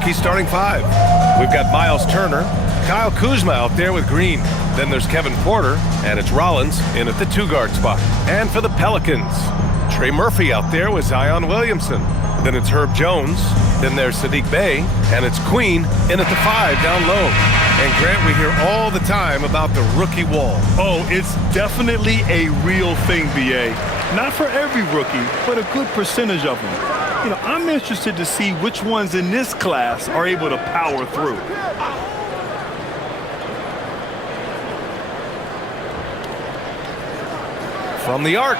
Milwaukee starting five. We've got Miles Turner, Kyle Kuzma out there with Green. Then there's Kevin Porter, and it's Rollins in at the two-guard spot. And for the Pelicans, Trey Murphy out there with Zion Williamson. Then it's Herb Jones. Then there's Sadiq Bey, and it's Queen in at the five down low. And Grant, we hear all the time about the rookie wall. Oh, it's definitely a real thing, BA. Not for every rookie, but a good percentage of them. You know, I'm interested to see which ones in this class are able to power through. From the arc.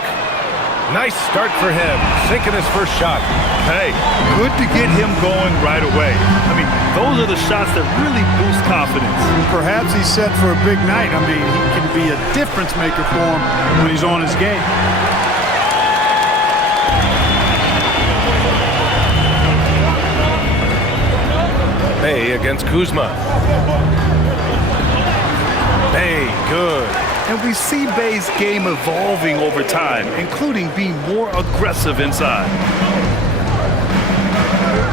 Nice start for him, sinking his first shot. Hey, good to get him going right away. I mean, those are the shots that really boost confidence. Perhaps he's set for a big night. I mean, he can be a difference maker for him when he's on his game. Bey against Kuzma. Bey, good. And we see Bey's game evolving over time, including being more aggressive inside.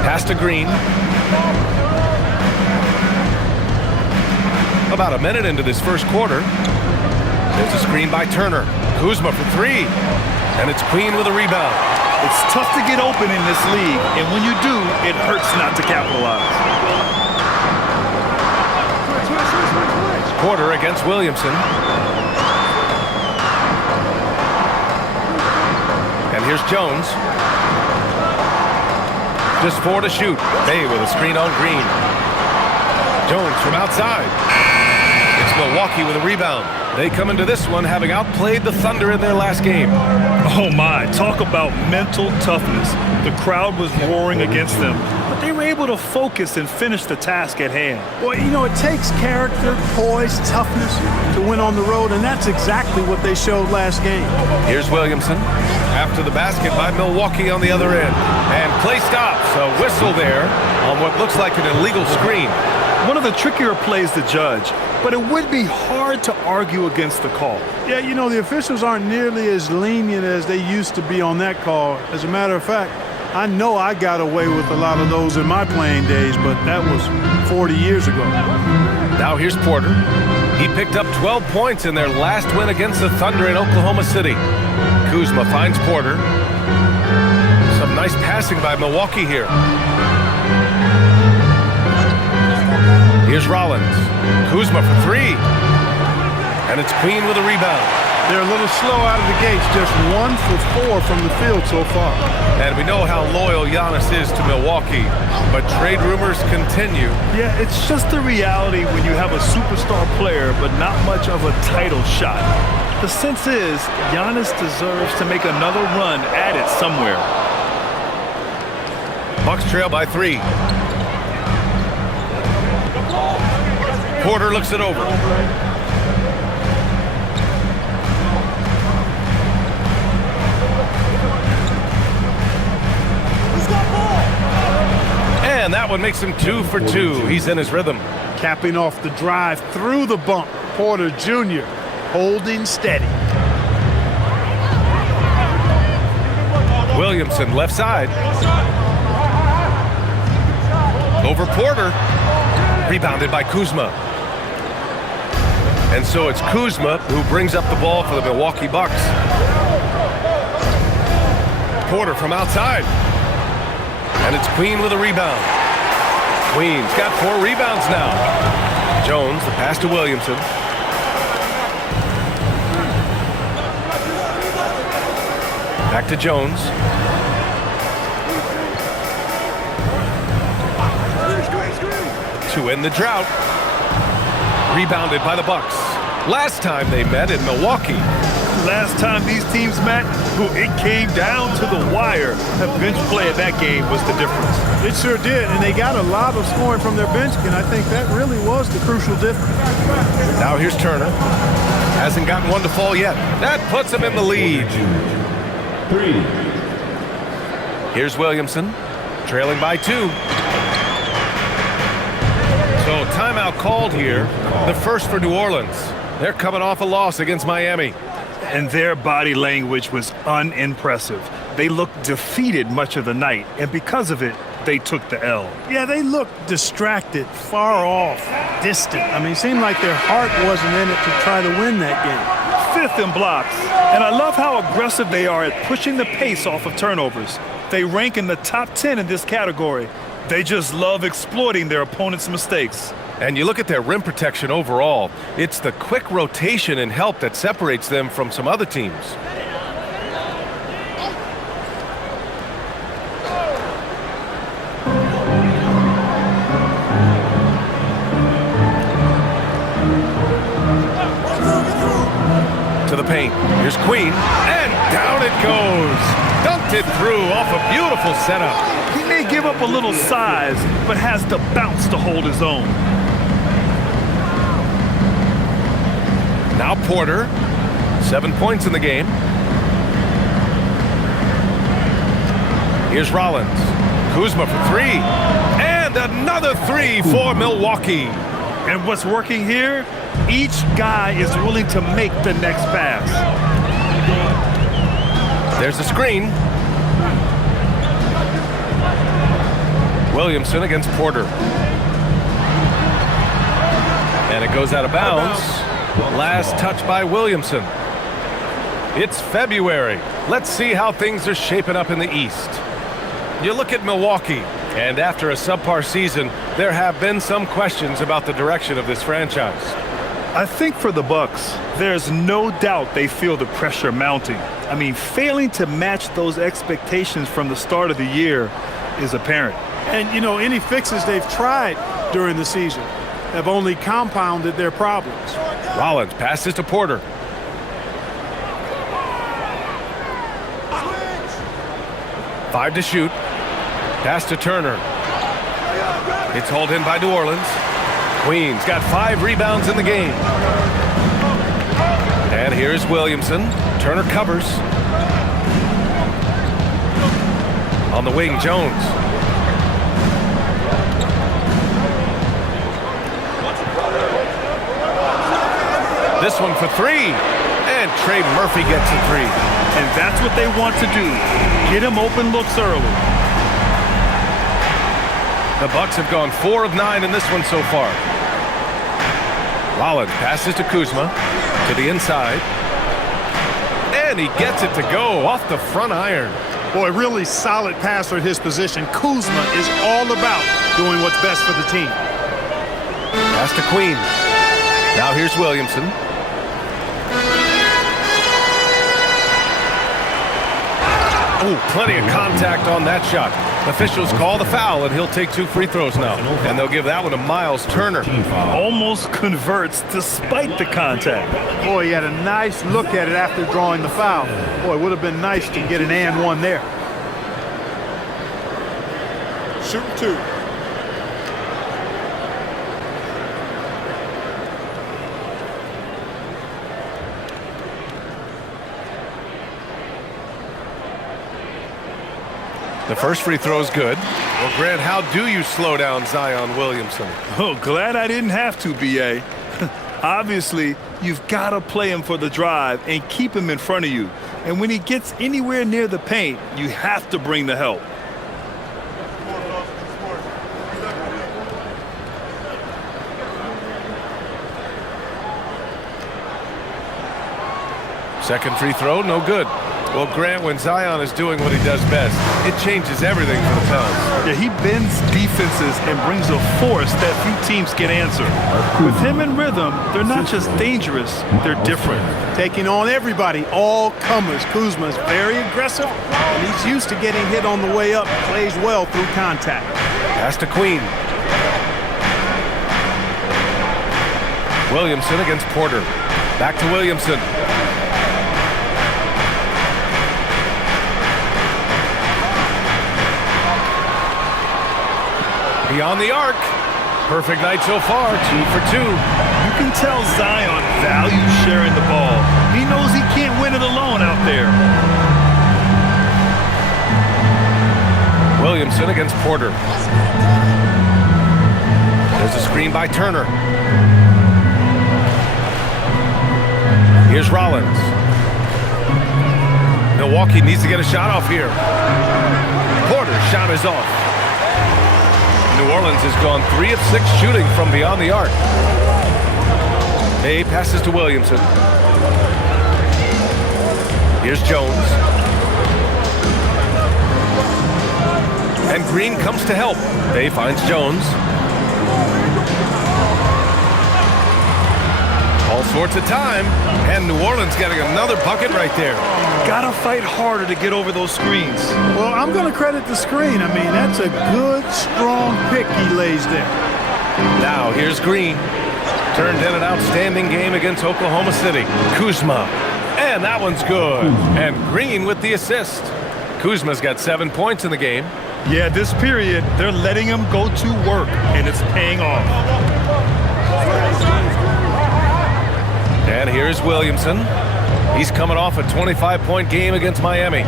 Pass to Green. About a minute into this first quarter. There's a screen by Turner. Kuzma for three. And it's Queen with a rebound. It's tough to get open in this league, and when you do, it hurts not to capitalize. Porter against Williamson. And here's Jones. Just four to shoot. Bey with a screen on Green. Jones from outside. It's Milwaukee with a rebound. They come into this one having outplayed the Thunder in their last game. Oh my, talk about mental toughness. The crowd was roaring against them, but they were able to focus and finish the task at hand. Well, you know, it takes character, poise, toughness to win on the road, and that's exactly what they showed last game. Here's Williamson. After the basket by Milwaukee on the other end. And play stops. A whistle there on what looks like an illegal screen. One of the trickier plays to judge, but it would be hard to argue against the call. Yeah, you know, the officials aren't nearly as lenient as they used to be on that call. As a matter of fact, I know I got away with a lot of those in my playing days, but that was 40 years ago. Now here's Porter. He picked up 12 points in their last win against the Thunder in Oklahoma City. Kuzma finds Porter. Some nice passing by Milwaukee here. Here's Rollins. Kuzma for three. And it's Queen with a rebound. They're a little slow out of the gates, just 1 for 4 from the field so far. And we know how loyal Giannis is to Milwaukee, but trade rumors continue. Yeah, it's just the reality when you have a superstar player, but not much of a title shot. The sense is Giannis deserves to make another run at it somewhere. Bucks trail by 3. Porter looks it over. And that one makes him 2 for 2. He's in his rhythm. Capping off the drive through the bump, Porter Jr. holding steady. Williamson left side. Over Porter. Rebounded by Kuzma. And so it's Kuzma who brings up the ball for the Milwaukee Bucks. Porter from outside. And it's Queen with a rebound. Queen's got 4 rebounds now. Jones, the pass to Williamson. Back to Jones. To end the drought. Rebounded by the Bucks. Last time they met in Milwaukee. Last time these teams met, it came down to the wire. The bench play in that game was the difference. It sure did, and they got a lot of scoring from their bench, and I think that really was the crucial difference. Now here's Turner. Hasn't gotten one to fall yet. That puts him in the lead. 3. Here's Williamson, trailing by 2. So timeout called here, the first for New Orleans. They're coming off a loss against Miami. And their body language was unimpressive. They looked defeated much of the night, and because of it, they took the L. Yeah, they looked distracted, far off, distant. I mean, it seemed like their heart wasn't in it to try to win that game. 5th in blocks. And I love how aggressive they are at pushing the pace off of turnovers. They rank in the top 10 in this category. They just love exploiting their opponent's mistakes. And you look at their rim protection overall, it's the quick rotation and help that separates them from some other teams. To the paint. Here's Queen, and down it goes. Dunked it through off a beautiful setup. He may give up a little size, but has the bounce to hold his own. Now Porter, 7 points in the game. Here's Rollins. Kuzma for 3, and another 3 for Milwaukee. And what's working here? Each guy is willing to make the next pass. There's a screen. Williamson against Porter. And it goes out of bounds. Last touch by Williamson. It's February. Let's see how things are shaping up in the East. You look at Milwaukee, and after a subpar season, there have been some questions about the direction of this franchise. I think for the Bucks, there's no doubt they feel the pressure mounting. I mean, failing to match those expectations from the start of the year is apparent. And, you know, any fixes they've tried during the season have only compounded their problems. Rollins passes to Porter. Five to shoot. Pass to Turner. It's hauled in by New Orleans. Queen's got 5 rebounds in the game. And here's Williamson. Turner covers. On the wing, Jones. This one for 3. And Trey Murphy gets a 3. And that's what they want to do. Get him open looks early. The Bucks have gone 4 of 9 in this one so far. Rollins passes to Kuzma, to the inside. And he gets it to go off the front iron. Boy, really solid passer at his position. Kuzma is all about doing what's best for the team. Pass to Queen. Now here's Williamson. Ooh, plenty of contact on that shot. Officials call the foul, and he'll take 2 free throws now. And they'll give that one to Miles Turner. Almost converts despite the contact. Boy, he had a nice look at it after drawing the foul. Boy, it would have been nice to get an and one there. Shooting 2. The first free throw is good. Well, Grant, how do you slow down Zion Williamson? Oh, glad I didn't have to, B.A. Obviously, you've got to play him for the drive and keep him in front of you. And when he gets anywhere near the paint, you have to bring the help. Second free throw, no good. Well, Grant, when Zion is doing what he does best, it changes everything for the Pels. Yeah, he bends defenses and brings a force that few teams can answer. With him in rhythm, they're not just dangerous, they're different. Taking on everybody, all comers. Kuzma's very aggressive, and he's used to getting hit on the way up. Plays well through contact. Pass to Queen. Williamson against Porter. Back to Williamson. Beyond the arc. Perfect night so far, 2 for 2. You can tell Zion values sharing the ball. He knows he can't win it alone out there. Williamson against Porter. There's a screen by Turner. Here's Rollins. Milwaukee needs to get a shot off here. Porter's shot is off. New Orleans has gone 3 of 6 shooting from beyond the arc. Hay passes to Williamson. Here's Jones. And Green comes to help. Bay finds Jones. All sorts of time. And New Orleans getting another bucket right there. Gotta fight harder to get over those screens. Well, I'm going to credit the screen. I mean, that's a good, strong pick he lays there. Now, here's Green. Turned in an outstanding game against Oklahoma City. Kuzma. And that one's good. And Green with the assist. Kuzma's got 7 points in the game. Yeah, this period, they're letting him go to work, and it's paying off. And here's Williamson. He's coming off a 25-point game against Miami.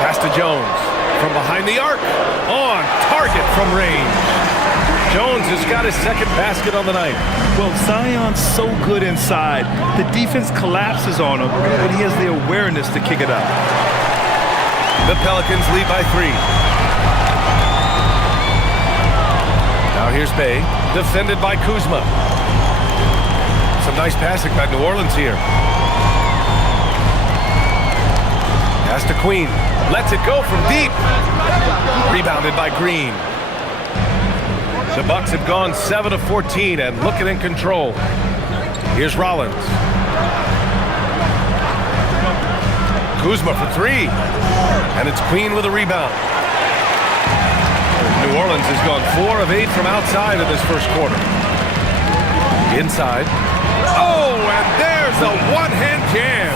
Pass to Jones. From behind the arc. On target from range. Jones has got his second basket on the night. Well, Zion's so good inside. The defense collapses on him, but he has the awareness to kick it out. The Pelicans lead by 3. Now here's Bay, defended by Kuzma. Some nice passing by New Orleans here. Pass to Queen. Lets it go from deep. Rebounded by Green. The Bucks have gone 7 of 14 and looking in control. Here's Rollins. Kuzma for 3. And it's Queen with a rebound. New Orleans has gone 4 of 8 from outside in this first quarter. Inside. Oh, and there's a one-hand jam.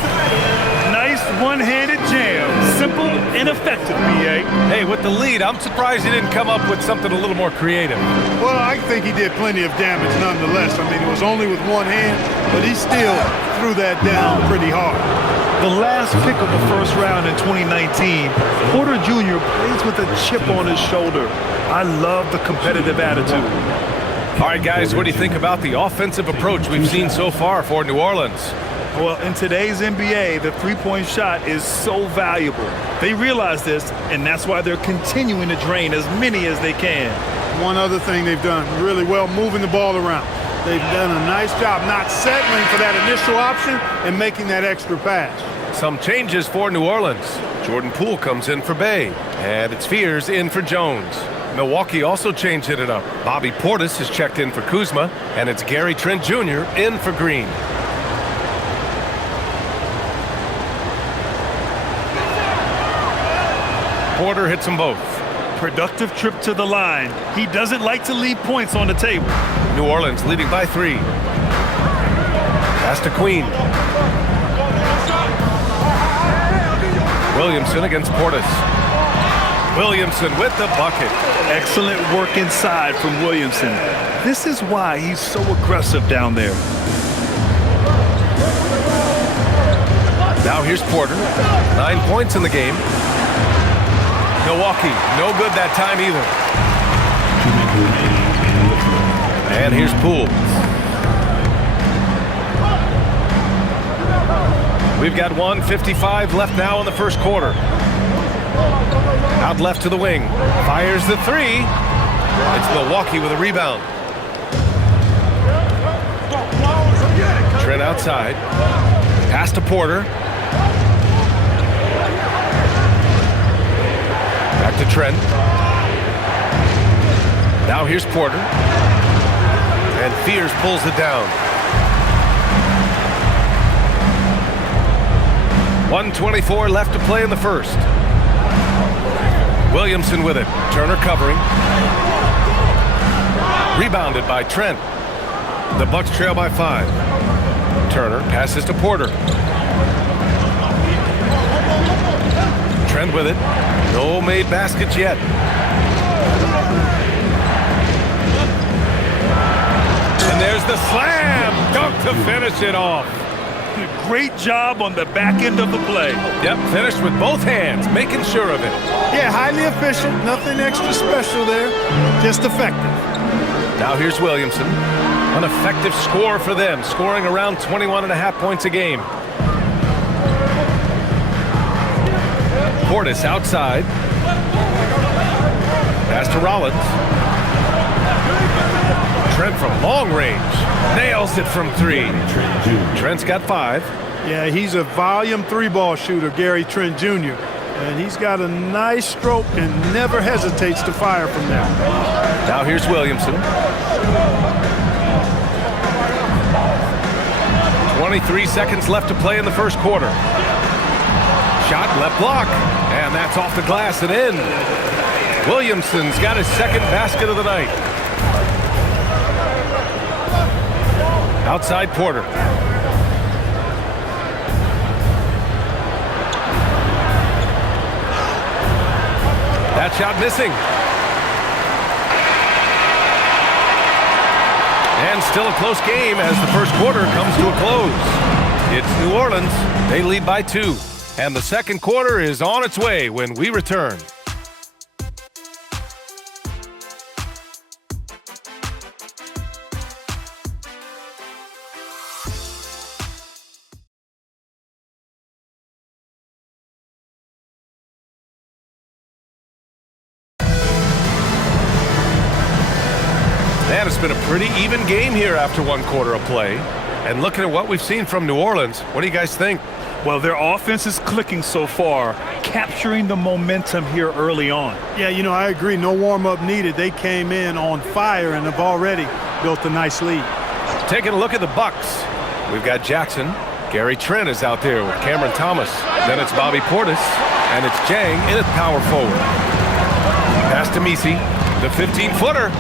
Nice one-handed jam. Simple and effective, B.A. Hey, with the lead, I'm surprised he didn't come up with something a little more creative. Well, I think he did plenty of damage nonetheless. I mean, it was only with one hand, but he still threw that down pretty hard. The last pick of the first round in 2019, Porter Jr. plays with a chip on his shoulder. I love the competitive attitude. All right, guys, what do you think about the offensive approach we've seen so far for New Orleans? Well, in today's NBA, the three-point shot is so valuable. They realize this, and that's why they're continuing to drain as many as they can. One other thing they've done really well, moving the ball around. They've done a nice job not settling for that initial option and making that extra pass. Some changes for New Orleans. Jordan Poole comes in for Bay, and it's Fears in for Jones. Milwaukee also changed it up. Bobby Portis is checked in for Kuzma, and it's Gary Trent Jr. in for Green. Porter hits them both. Productive trip to the line. He doesn't like to leave points on the table. New Orleans leading by 3. Pass to Queen. Williamson against Portis. Williamson with the bucket. Excellent work inside from Williamson. This is why he's so aggressive down there. Now here's Porter. 9 points in the game. Milwaukee, no good that time either. And here's Poole. We've got 1:55 left now in the first quarter. Out left to the wing. Fires the 3. It's Milwaukee with a rebound. Trent outside. Pass to Porter. Back to Trent. Now here's Porter. And Fears pulls it down. 1:24 left to play in the first. Williamson with it. Turner covering. Rebounded by Trent. The Bucks trail by 5. Turner passes to Porter. Trent with it. No made baskets yet. And there's the slam dunk to finish it off. Great job on the back end of the play. Yep, finished with both hands, making sure of it. Yeah, highly efficient. Nothing extra special there. Just effective. Now here's Williamson. An effective score for them, scoring around 21.5 points a game. Portis outside. Pass to Rollins. Trent from long range. Nails it from 3. Trent's got 5. Yeah, he's a volume 3-ball shooter, Gary Trent Jr. And he's got a nice stroke and never hesitates to fire from there. Now here's Williamson. 23 seconds left to play in the first quarter. Shot left block, and that's off the glass and in. Williamson's got his second basket of the night. Outside Porter. That shot missing. And still a close game as the first quarter comes to a close. It's New Orleans. They lead by 2. And the second quarter is on its way when we return. And it's been a pretty even game here after one quarter of play. And looking at what we've seen from New Orleans, what do you guys think? Well, their offense is clicking so far, capturing the momentum here early on. Yeah, you know, I agree. No warm-up needed. They came in on fire and have already built a nice lead. Taking a look at the Bucks. We've got Jackson. Gary Trent is out there with Cameron Thomas. Then it's Bobby Portis. And it's Jang in at power forward. Pass to Misi. The 15-footer.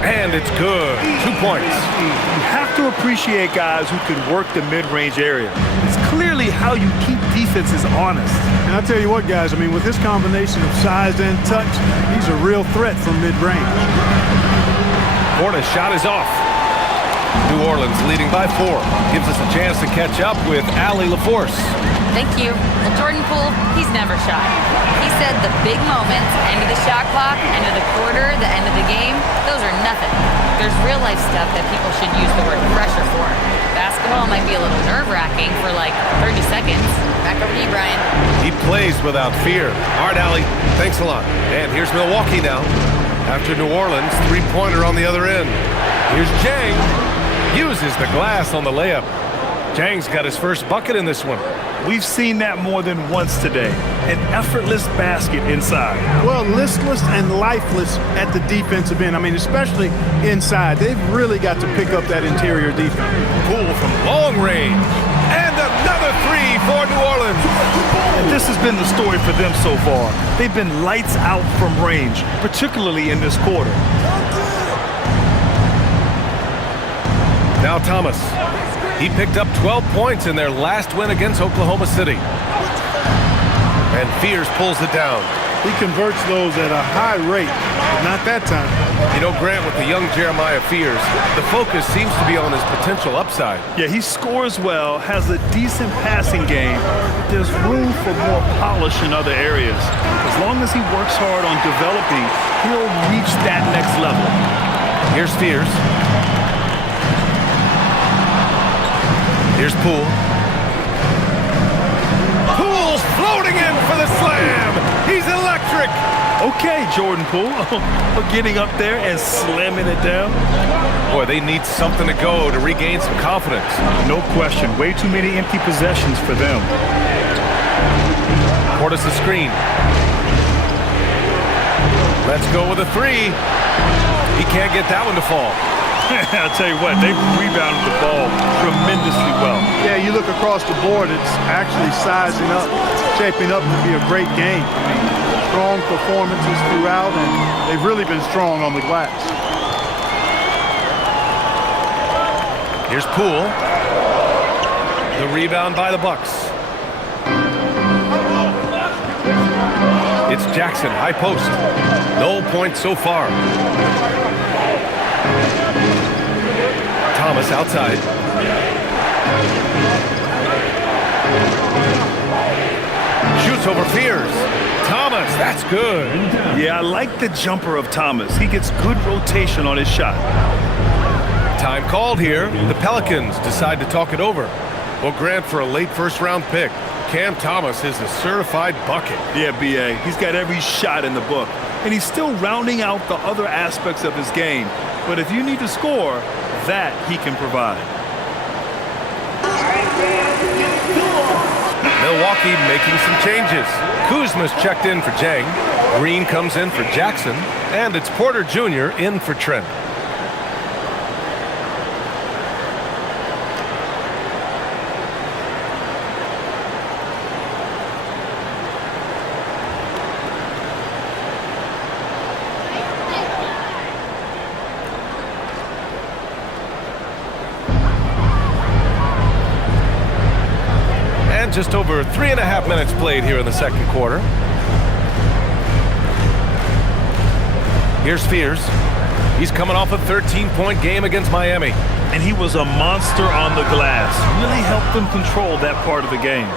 And it's good. 2 points. You have to appreciate guys who can work the mid-range area. It's clearly how you keep defenses honest. And I'll tell you what, guys, I mean, with this combination of size and touch, he's a real threat from mid-range. Portis' shot is off. New Orleans leading by 4. Gives us a chance to catch up with Allie LaForce. Thank you. Well, Jordan Poole, he's never shy. He said the big moments, end of the shot clock, end of the quarter, the end of the game, those are nothing. There's real-life stuff that people should use the word pressure for. Basketball might be a little nerve-wracking for like 30 seconds. Back over to you, Brian. He plays without fear. All right, Allie, thanks a lot. And here's Milwaukee now. After New Orleans, 3-pointer on the other end. Here's Jang. Uses the glass on the layup. Jang's got his first bucket in this one. We've seen that more than once today. An effortless basket inside. Well, listless and lifeless at the defensive end. I mean, especially inside. They've really got to pick up that interior defense. Poole from long range. And another 3 for New Orleans. And this has been the story for them so far. They've been lights out from range, particularly in this quarter. Now Thomas. He picked up 12 points in their last win against Oklahoma City. And Fears pulls it down. He converts those at a high rate. Not that time. You know, Grant, with the young Jeremiah Fears, the focus seems to be on his potential upside. Yeah, he scores well, has a decent passing game, but there's room for more polish in other areas. As long as he works hard on developing, he'll reach that next level. Here's Fears. Here's Poole. Poole's floating in for the slam. He's electric. Okay, Jordan Poole, getting up there and slamming it down. Boy, they need something to go to regain some confidence. No question. Way too many empty possessions for them. Portis the screen. Let's go with a 3. He can't get that one to fall. I'll tell you what, they've rebounded the ball tremendously well. Yeah, you look across the board, it's actually sizing up, shaping up to be a great game. I mean, strong performances throughout, and they've really been strong on the glass. Here's Poole. The rebound by the Bucks. It's Jackson, high post. No points so far. Thomas outside. Shoots over Fears. Thomas, that's good. Yeah, I like the jumper of Thomas. He gets good rotation on his shot. Time called here. The Pelicans decide to talk it over. Well, Grant, for a late first-round pick, Cam Thomas is a certified bucket. Yeah, B.A. He's got every shot in the book. And he's still rounding out the other aspects of his game. But if you need to score, that he can provide. Milwaukee making some changes. Kuzma's checked in for Jang. Green comes in for Jackson. And it's Porter Jr. in for Trent. Just over 3.5 minutes played here in the second quarter. Here's Fears. He's coming off a 13-point game against Miami. And he was a monster on the glass. Really helped them control that part of the game.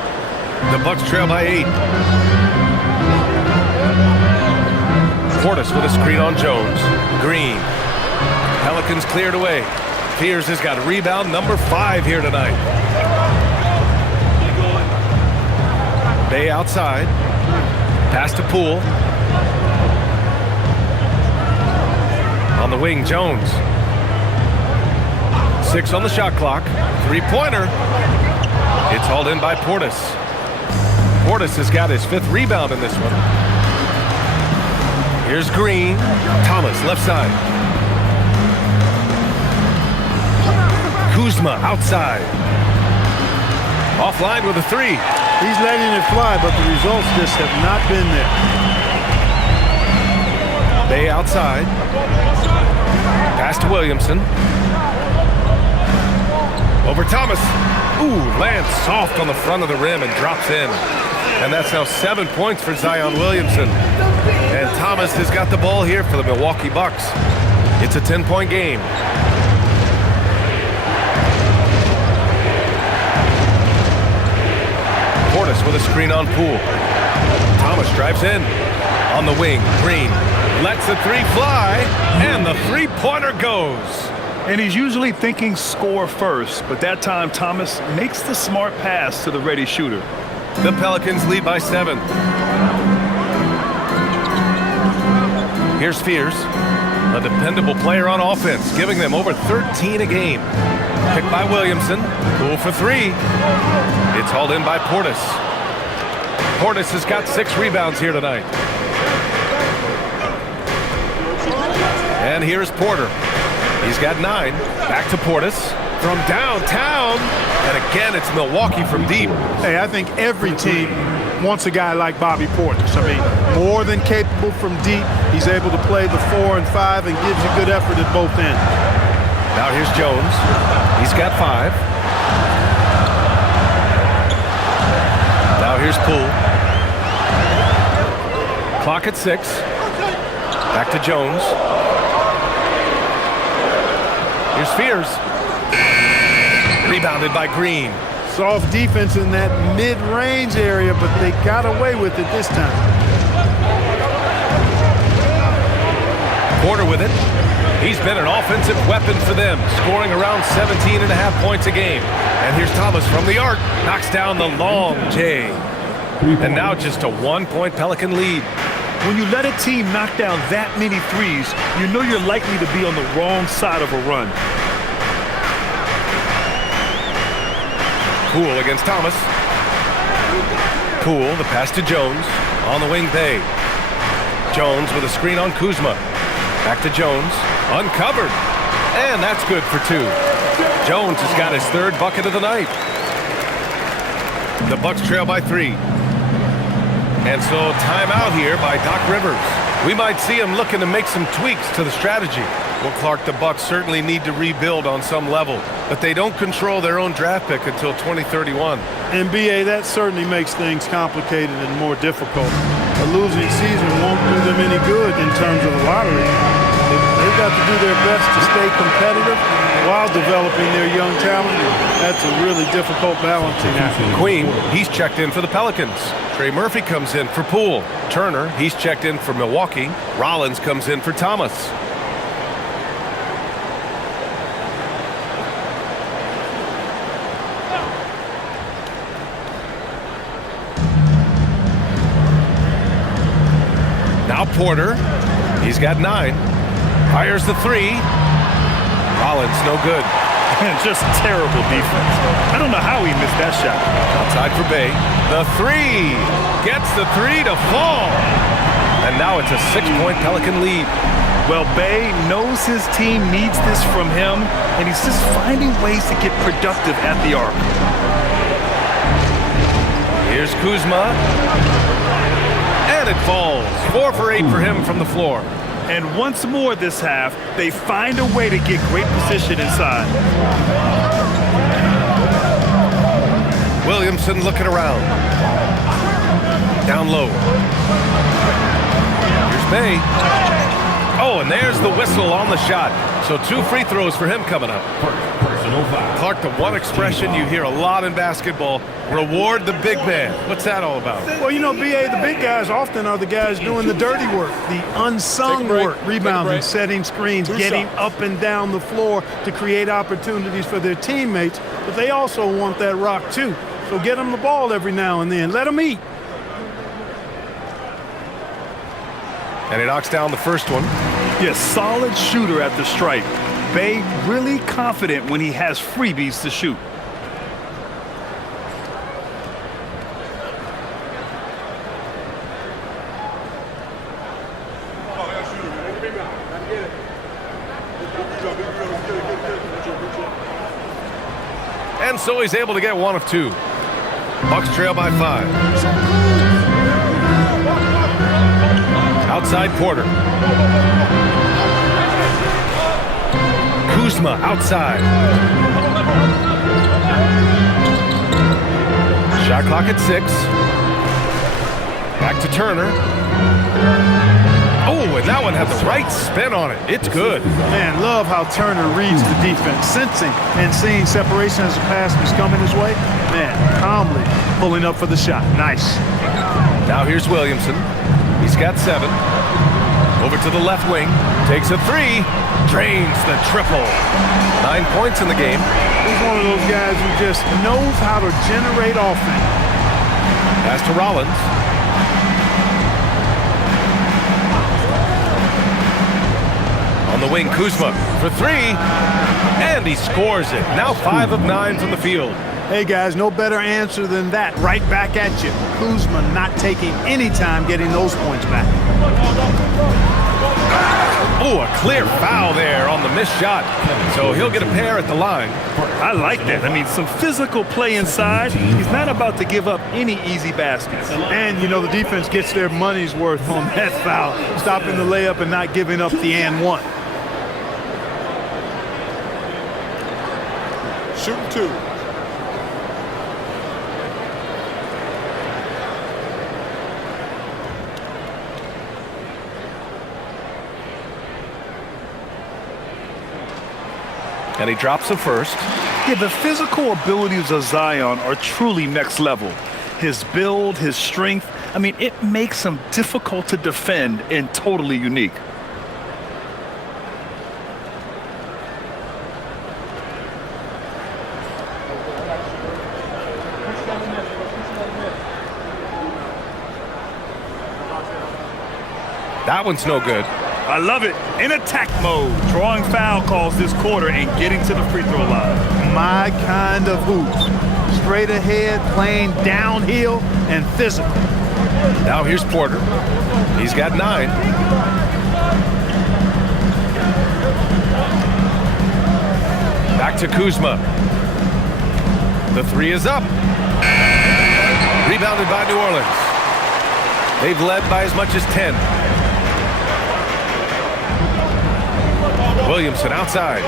The Bucks trail by 8. Portis with a screen on Jones. Green. Pelicans cleared away. Fears has got rebound number 5 here tonight. Bay outside. Pass to Poole. On the wing, Jones. 6 on the shot clock. 3-pointer. It's hauled in by Portis. Portis has got his 5th rebound in this one. Here's Green. Thomas, left side. Kuzma outside. Offline with a 3. He's letting it fly, but the results just have not been there. Bay outside. Pass to Williamson. Over Thomas. Ooh, lands soft on the front of the rim and drops in. And that's now 7 points for Zion Williamson. And Thomas has got the ball here for the Milwaukee Bucks. It's a 10-point game. Portis with a screen on Poole. Thomas drives in. On the wing, Green lets the 3 fly, and the 3-pointer goes. And he's usually thinking score first, but that time Thomas makes the smart pass to the ready shooter. The Pelicans lead by 7. Here's Fears, a dependable player on offense, giving them over 13 a game. Picked by Williamson. Poole for 3. It's hauled in by Portis. Portis has got 6 rebounds here tonight. And here's Porter. He's got 9. Back to Portis. From downtown. And again, it's Milwaukee from deep. Hey, I think every team wants a guy like Bobby Portis. I mean, more than capable from deep. He's able to play the 4 and 5 and gives you good effort at both ends. Now here's Jones. He's got 5. Now here's Poole. Clock at 6. Back to Jones. Here's Fears. Rebounded by Green. Soft defense in that mid-range area, but they got away with it this time. Porter with it. He's been an offensive weapon for them, scoring around 17.5 points a game. And here's Thomas from the arc. Knocks down the long J. And now just a 1-point Pelican lead. When you let a team knock down that many threes, you know you're likely to be on the wrong side of a run. Poole against Thomas. Poole, the pass to Jones. On the wing, Bay. Jones with a screen on Kuzma. Back to Jones. Uncovered. And that's good for 2. Jones has got his 3rd bucket of the night. The Bucks trail by 3. And so timeout here by Doc Rivers. We might see him looking to make some tweaks to the strategy. Well, Clark, the Bucks certainly need to rebuild on some level, but they don't control their own draft pick until 2031. And BA, that certainly makes things complicated and more difficult. A losing season won't do them any good in terms of the lottery. They've got to do their best to stay competitive while developing their young talent. That's a really difficult balancing act. Queen, he's checked in for the Pelicans. Trey Murphy comes in for Poole. Turner, he's checked in for Milwaukee. Rollins comes in for Thomas. Now Porter. He's got 9. Fires the 3. Rollins, no good. Just terrible defense. I don't know how he missed that shot. Outside for Bay. The 3. Gets the 3 to fall. And now it's a 6-point Pelican lead. Well, Bay knows his team needs this from him, and he's just finding ways to get productive at the arc. Here's Kuzma. And it falls. 4 for 8 for him from the floor. And once more this half, they find a way to get great position inside. Williamson looking around. Down low. Here's Bay. Oh, and there's the whistle on the shot. So 2 free throws for him coming up. Clark, the one expression you hear a lot in basketball, reward the big man. What's that all about? Well, you know, B.A., the big guys often are the guys doing the dirty work, the unsung work, rebounding, setting screens, getting up and down the floor to create opportunities for their teammates. But they also want that rock, too. So get them the ball every now and then. Let them eat. And he knocks down the first one. Yes, solid shooter at the stripe. Bay really confident when he has freebies to shoot. And so he's able to get 1 of 2. Bucks trail by 5. Outside Porter. Kuzma outside. Shot clock at 6. Back to Turner. Oh, and that one had the right spin on it. It's good. Man, love how Turner reads the defense, sensing and seeing separation as the pass was coming his way. Man, calmly pulling up for the shot. Nice. Now here's Williamson. He's got 7. Over to the left wing. Takes a 3. Drains the triple. 9 points in the game. He's one of those guys who just knows how to generate offense. Pass to Rollins. On the wing, Kuzma for 3. And he scores it. Now 5 of 9 from the field. Hey, guys, no better answer than that. Right back at you. Kuzma not taking any time getting those points back. Oh, a clear foul there on the missed shot. So he'll get a pair at the line. I like that. I mean, some physical play inside. He's not about to give up any easy baskets. And, you know, the defense gets their money's worth on that foul. Stopping the layup and not giving up the and 1. Shooting 2. And he drops the first. Yeah, the physical abilities of Zion are truly next level. His build, his strength, I mean, it makes him difficult to defend and totally unique. That one's no good. I love it. In attack mode, drawing foul calls this quarter and getting to the free throw line. My kind of hoops. Straight ahead, playing downhill, and physical. Now here's Porter. He's got 9. Back to Kuzma. The 3 is up. Rebounded by New Orleans. They've led by as much as 10. Williamson outside.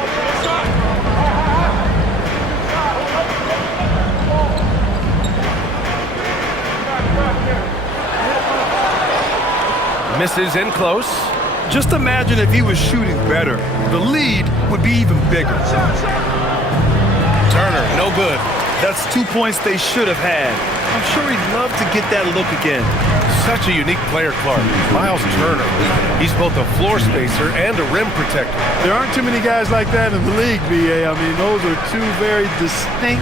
Misses in close. Just imagine if he was shooting better. The lead would be even bigger. Turner, no good. That's 2 points they should have had. I'm sure he'd love to get that look again. Such a unique player, Clark. Miles Turner. He's both a floor spacer and a rim protector. There aren't too many guys like that in the league, B.A. I mean, those are 2 very distinct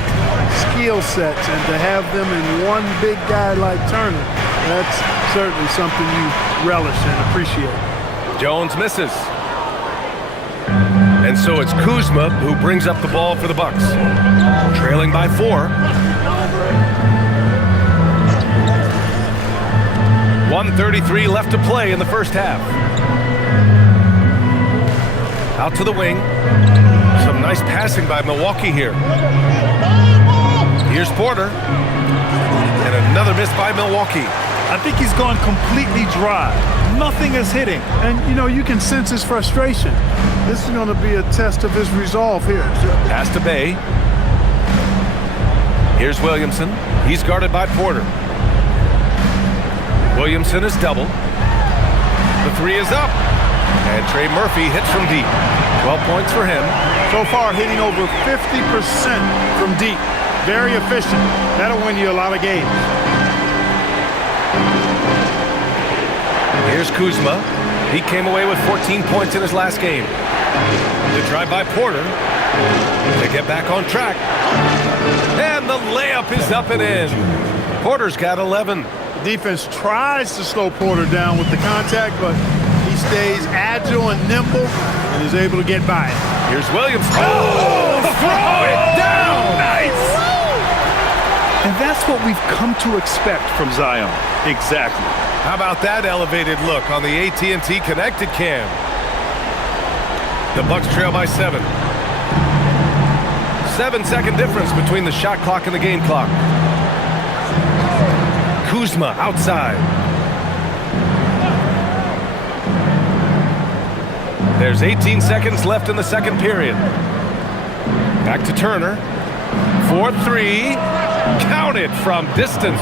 skill sets, and to have them in one big guy like Turner, that's certainly something you relish and appreciate. Jones misses. And so it's Kuzma who brings up the ball for the Bucks. Trailing by 4. 1:33 left to play in the first half. Out to the wing. Some nice passing by Milwaukee here. Here's Porter. And another miss by Milwaukee. I think he's gone completely dry. Nothing is hitting. And, you can sense his frustration. This is going to be a test of his resolve here. Pass to Bay. Here's Williamson. He's guarded by Porter. Williamson is double. The 3 is up. And Trey Murphy hits from deep. 12 points for him. So far, hitting over 50% from deep. Very efficient. That'll win you a lot of games. Here's Kuzma. He came away with 14 points in his last game. The drive by Porter to get back on track. And the layup is up and in. Porter's got 11. Defense tries to slow Porter down with the contact, but he stays agile and nimble and is able to get by it. Here's Williams. Oh, throw it down! Nice! And that's what we've come to expect from Zion. Exactly. How about that elevated look on the AT&T Connected cam? The Bucks trail by 7. 7-second difference between the shot clock and the game clock. Kuzma outside. There's 18 seconds left in the second period. Back to Turner. 4-3. Counted from distance.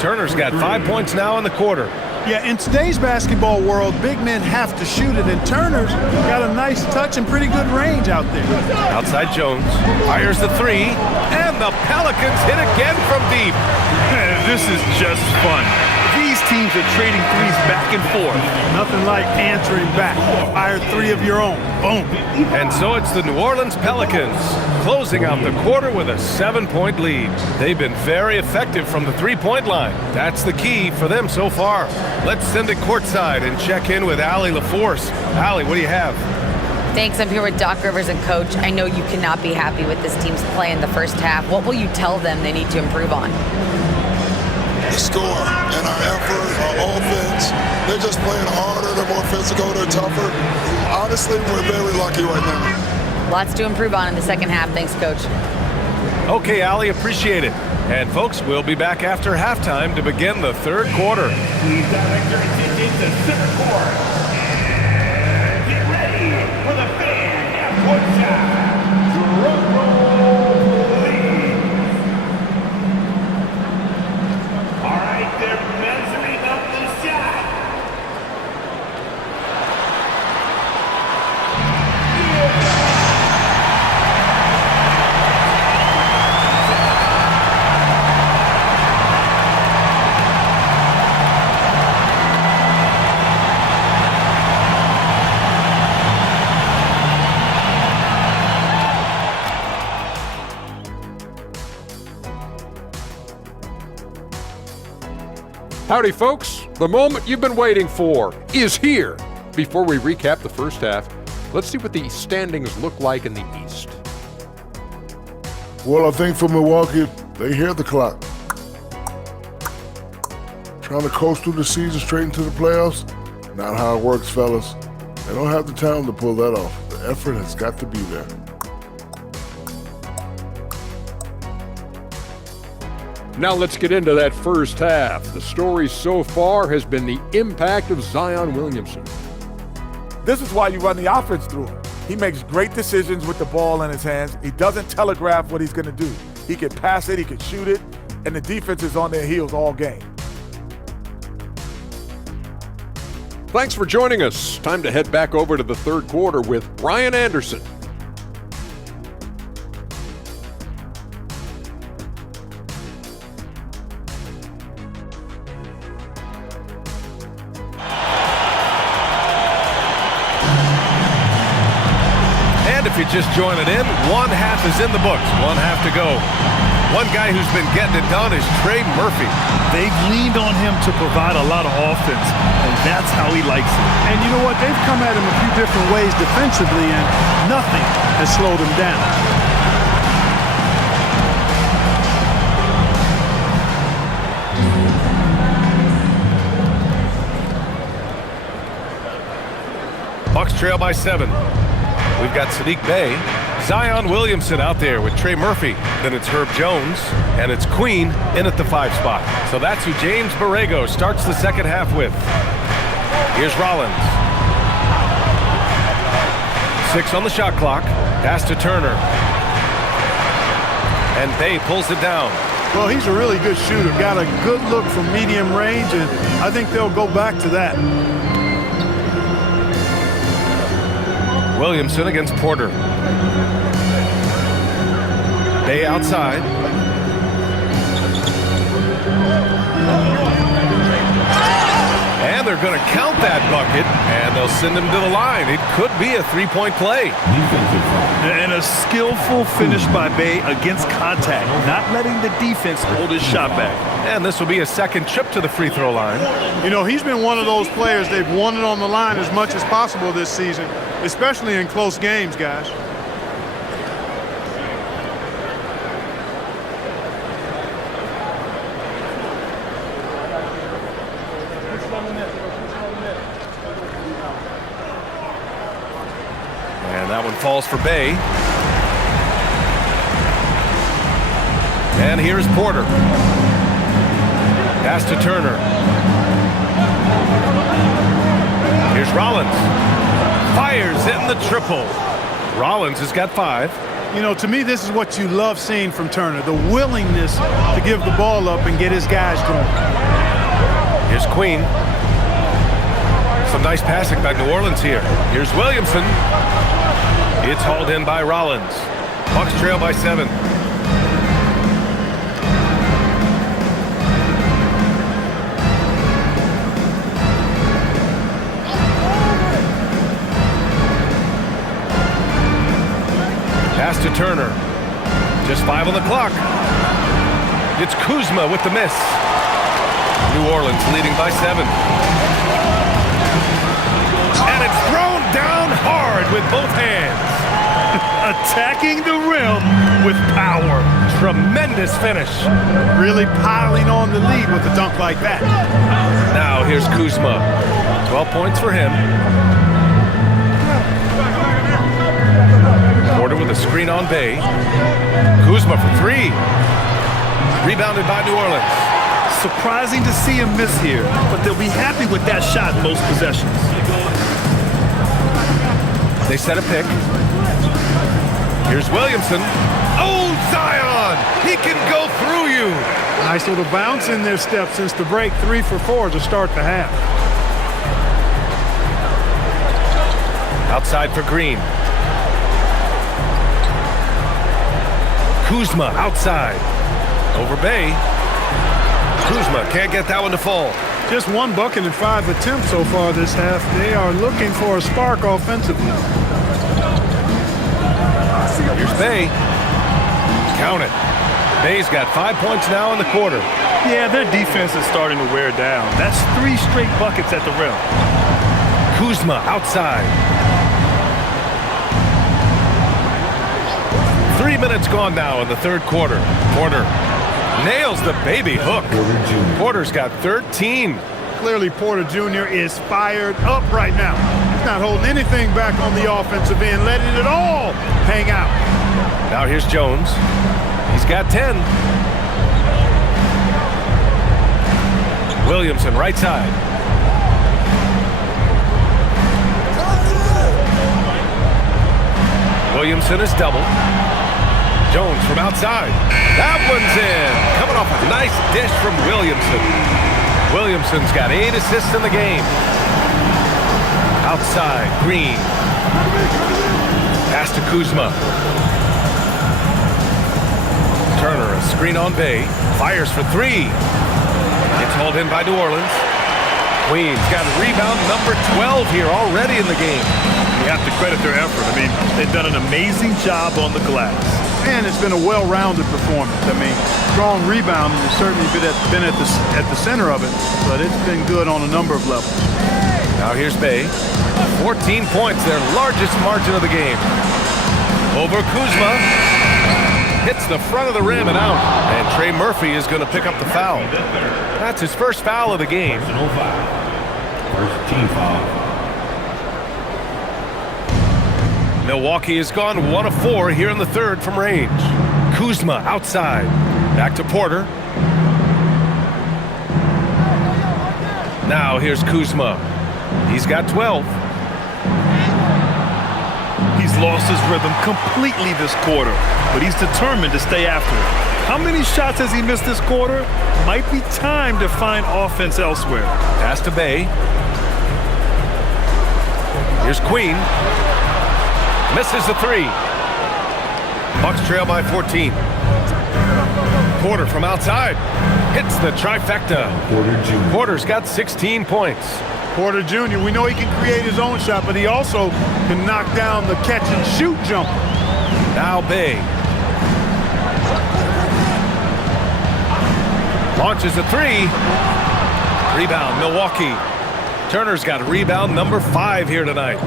Turner's got 5 points now in the quarter. Yeah, in today's basketball world, big men have to shoot it, and Turner's got a nice touch and pretty good range out there. Outside Jones. Fires the 3. And the Pelicans hit again from deep. This is just fun. These teams are trading threes back and forth. Nothing like answering back. Fire 3 of your own. Boom. And so it's the New Orleans Pelicans closing out the quarter with a 7-point lead. They've been very effective from the three-point line. That's the key for them so far. Let's send it courtside and check in with Allie LaForce. Allie, what do you have? Thanks. I'm here with Doc Rivers and Coach. I know you cannot be happy with this team's play in the first half. What will you tell them they need to improve on? The score and our effort, our offense. They're just playing harder, they're more physical, they're tougher. Honestly, we're very lucky right now. Lots to improve on in the second half. Thanks, Coach. Okay, Allie, appreciate it. And folks, we'll be back after halftime to begin the third quarter. Please direct your attention to center court. And get ready for the fan half-court shot. Drum roll, please. All right, they're measuring up the shot. Howdy, folks. The moment you've been waiting for is here. Before we recap the first half, let's see what the standings look like in the East. Well, I think for Milwaukee, they hear the clock. Trying to coast through the season straight into the playoffs? Not how it works, fellas. They don't have the talent to pull that off. The effort has got to be there. Now let's get into that first half. The story so far has been the impact of Zion Williamson. This is why you run the offense through him. He makes great decisions with the ball in his hands. He doesn't telegraph what he's going to do. He can pass it, he can shoot it, and the defense is on their heels all game. Thanks for joining us. Time to head back over to the third quarter with Brian Anderson. And if you're just joining in, one half is in the books. One half to go. One guy who's been getting it done is Trey Murphy. They've leaned on him to provide a lot of offense, and that's how he likes it. And you know what? They've come at him a few different ways defensively, and nothing has slowed him down. Bucks trail by 7. We've got Sadiq Bey, Zion Williamson out there with Trey Murphy. Then it's Herb Jones, and it's Queen in at the 5 spot. So that's who James Borrego starts the second half with. Here's Rollins. 6 on the shot clock. Pass to Turner. And Bey pulls it down. Well, he's a really good shooter. Got a good look from medium range, and I think they'll go back to that. Williamson against Porter. Bey outside. And they're going to count that bucket, and they'll send him to the line. It could be a three-point play. And a skillful finish by Bey against contact, not letting the defense hold his shot back. And this will be a second trip to the free throw line. You know, he's been one of those players they've wanted on the line as much as possible this season, especially in close games, guys. And that one falls for Bey. And here's Porter. Pass to Turner. Here's Rollins. Fires in the triple. Rollins has got 5. You know, to me, this is what you love seeing from Turner, the willingness to give the ball up and get his guys going. Here's Queen. Some nice passing by New Orleans here. Here's Williamson. It's hauled in by Rollins. Bucks trail by 7. Pass to Turner. Just 5 on the clock. It's Kuzma with the miss. New Orleans leading by 7. And it's thrown down hard with both hands. Attacking the rim with power. Tremendous finish. Really piling on the lead with a dunk like that. Now here's Kuzma. 12 points for him. Porter with a screen on Bey. Kuzma for 3. Rebounded by New Orleans. Surprising to see him miss here, but they'll be happy with that shot most possessions. They set a pick. Here's Williamson. Oh, Zion! He can go through you. Nice little bounce in their step since the break. 3 for 4 to start the half. Outside for Green. Kuzma outside. Over Bey. Kuzma can't get that one to fall. Just 1 bucket and 5 attempts so far this half. They are looking for a spark offensively. Here's Bey. Count it. Bey's got 5 points now in the quarter. Yeah, their defense is starting to wear down. That's 3 straight buckets at the rim. Kuzma outside. 3 minutes gone now in the third quarter. Porter nails the baby hook. Porter's got 13. Clearly, Porter Jr. is fired up right now. He's not holding anything back on the offensive end, letting it all hang out. Now here's Jones. He's got 10. Williamson right side. Williamson is double. Jones from outside. That one's in. Coming off a nice dish from Williamson. Williamson's got 8 assists in the game. Outside, Green. Pass to Kuzma. Turner, a screen on Bey. Fires for 3. It's hauled in by New Orleans. Queen's got rebound number 12 here already in the game. You have to credit their effort. I mean, they've done an amazing job on the glass. And it's been a well-rounded performance. I mean, strong rebounding has certainly been at the center of it, but it's been good on a number of levels. Now here's Bay. 14 points, their largest margin of the game. Over Kuzma. Hits the front of the rim and out. And Trey Murphy is going to pick up the foul. That's his first foul of the game. First team foul. Milwaukee has gone 1 of 4 here in the third from range. Kuzma outside. Back to Porter. Now here's Kuzma. He's got 12. He's lost his rhythm completely this quarter, but he's determined to stay after it. How many shots has he missed this quarter? Might be time to find offense elsewhere. Pass to Bay. Here's Queen. Misses the 3. Bucks trail by 14. Porter from outside. Hits the trifecta. Porter Jr. Porter's got 16 points. Porter Jr., we know he can create his own shot, but he also can knock down the catch-and-shoot jumper. Now Bay. Launches a 3. Rebound, Milwaukee. Turner's got rebound number 5 here tonight.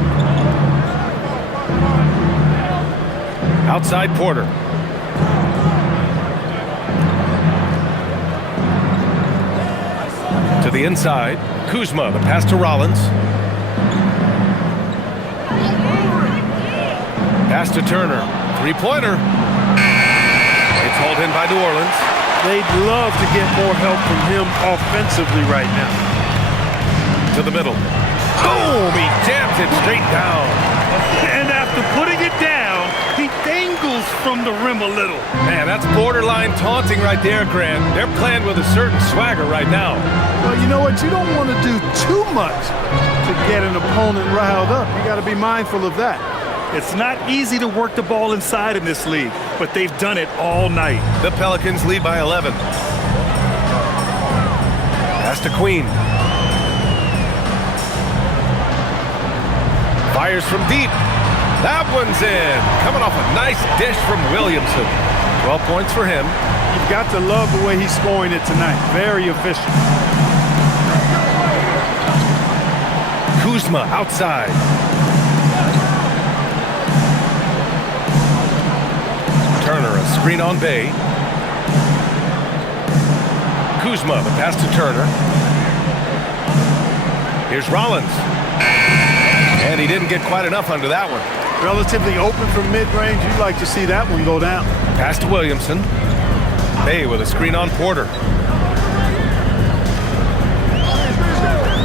Outside Porter. To the inside. Kuzma, the pass to Rollins. Pass to Turner. 3-pointer. It's hauled in by New Orleans. They'd love to get more help from him offensively right now. To the middle. Boom! He jams it straight down. And after putting it down, he dangles from the rim a little. Man, that's borderline taunting right there, Grant. They're playing with a certain swagger right now. Well, you know what? You don't want to do too much to get an opponent riled up. You got to be mindful of that. It's not easy to work the ball inside in this league, but they've done it all night. The Pelicans lead by 11. Pass to Queen. Fires from deep. That one's in. Coming off a nice dish from Williamson. 12 points for him. You've got to love the way he's scoring it tonight. Very efficient. Kuzma outside. Turner, a screen on Bay. Kuzma, the pass to Turner. Here's Rollins. And he didn't get quite enough under that one. Relatively open from mid-range. You'd like to see that one go down. Pass to Williamson. Bay with a screen on Porter.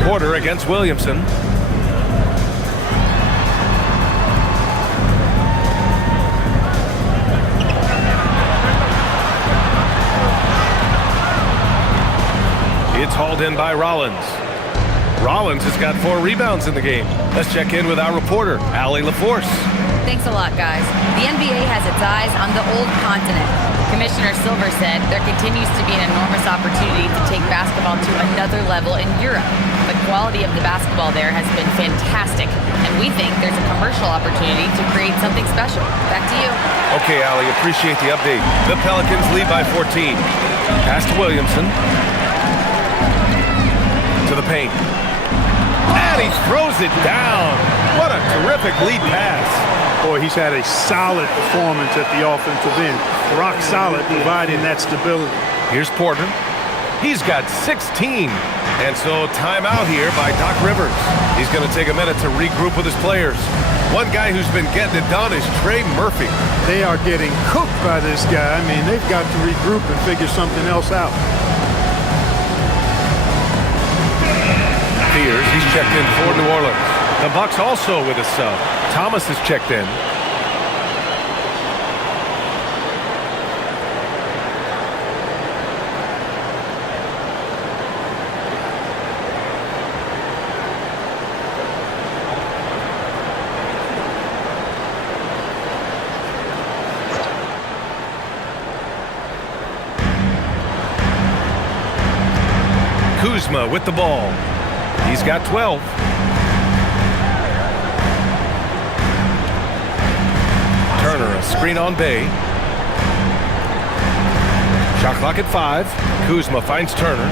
Porter against Williamson. It's hauled in by Rollins. Rollins has got 4 rebounds in the game. Let's check in with our reporter, Allie LaForce. Thanks a lot, guys. The NBA has its eyes on the old continent. Commissioner Silver said there continues to be an enormous opportunity to take basketball to another level in Europe. The quality of the basketball there has been fantastic, and we think there's a commercial opportunity to create something special. Back to you. Okay, Allie, appreciate the update. The Pelicans lead by 14. Pass to Williamson. To the paint. And he throws it down. What a terrific lead pass. Boy, he's had a solid performance at the offensive end. Rock solid, providing that stability. Here's Porter. He's got 16. And so timeout here by Doc Rivers. He's going to take a minute to regroup with his players. One guy who's been getting it done is Trey Murphy. They are getting cooked by this guy. I mean, they've got to regroup and figure something else out. He's checked in for New Orleans. The Bucks also with a sub. Thomas is checked in. Kuzma with the ball. He's got 12. Turner, a screen on Bay. Shot clock at 5. Kuzma finds Turner.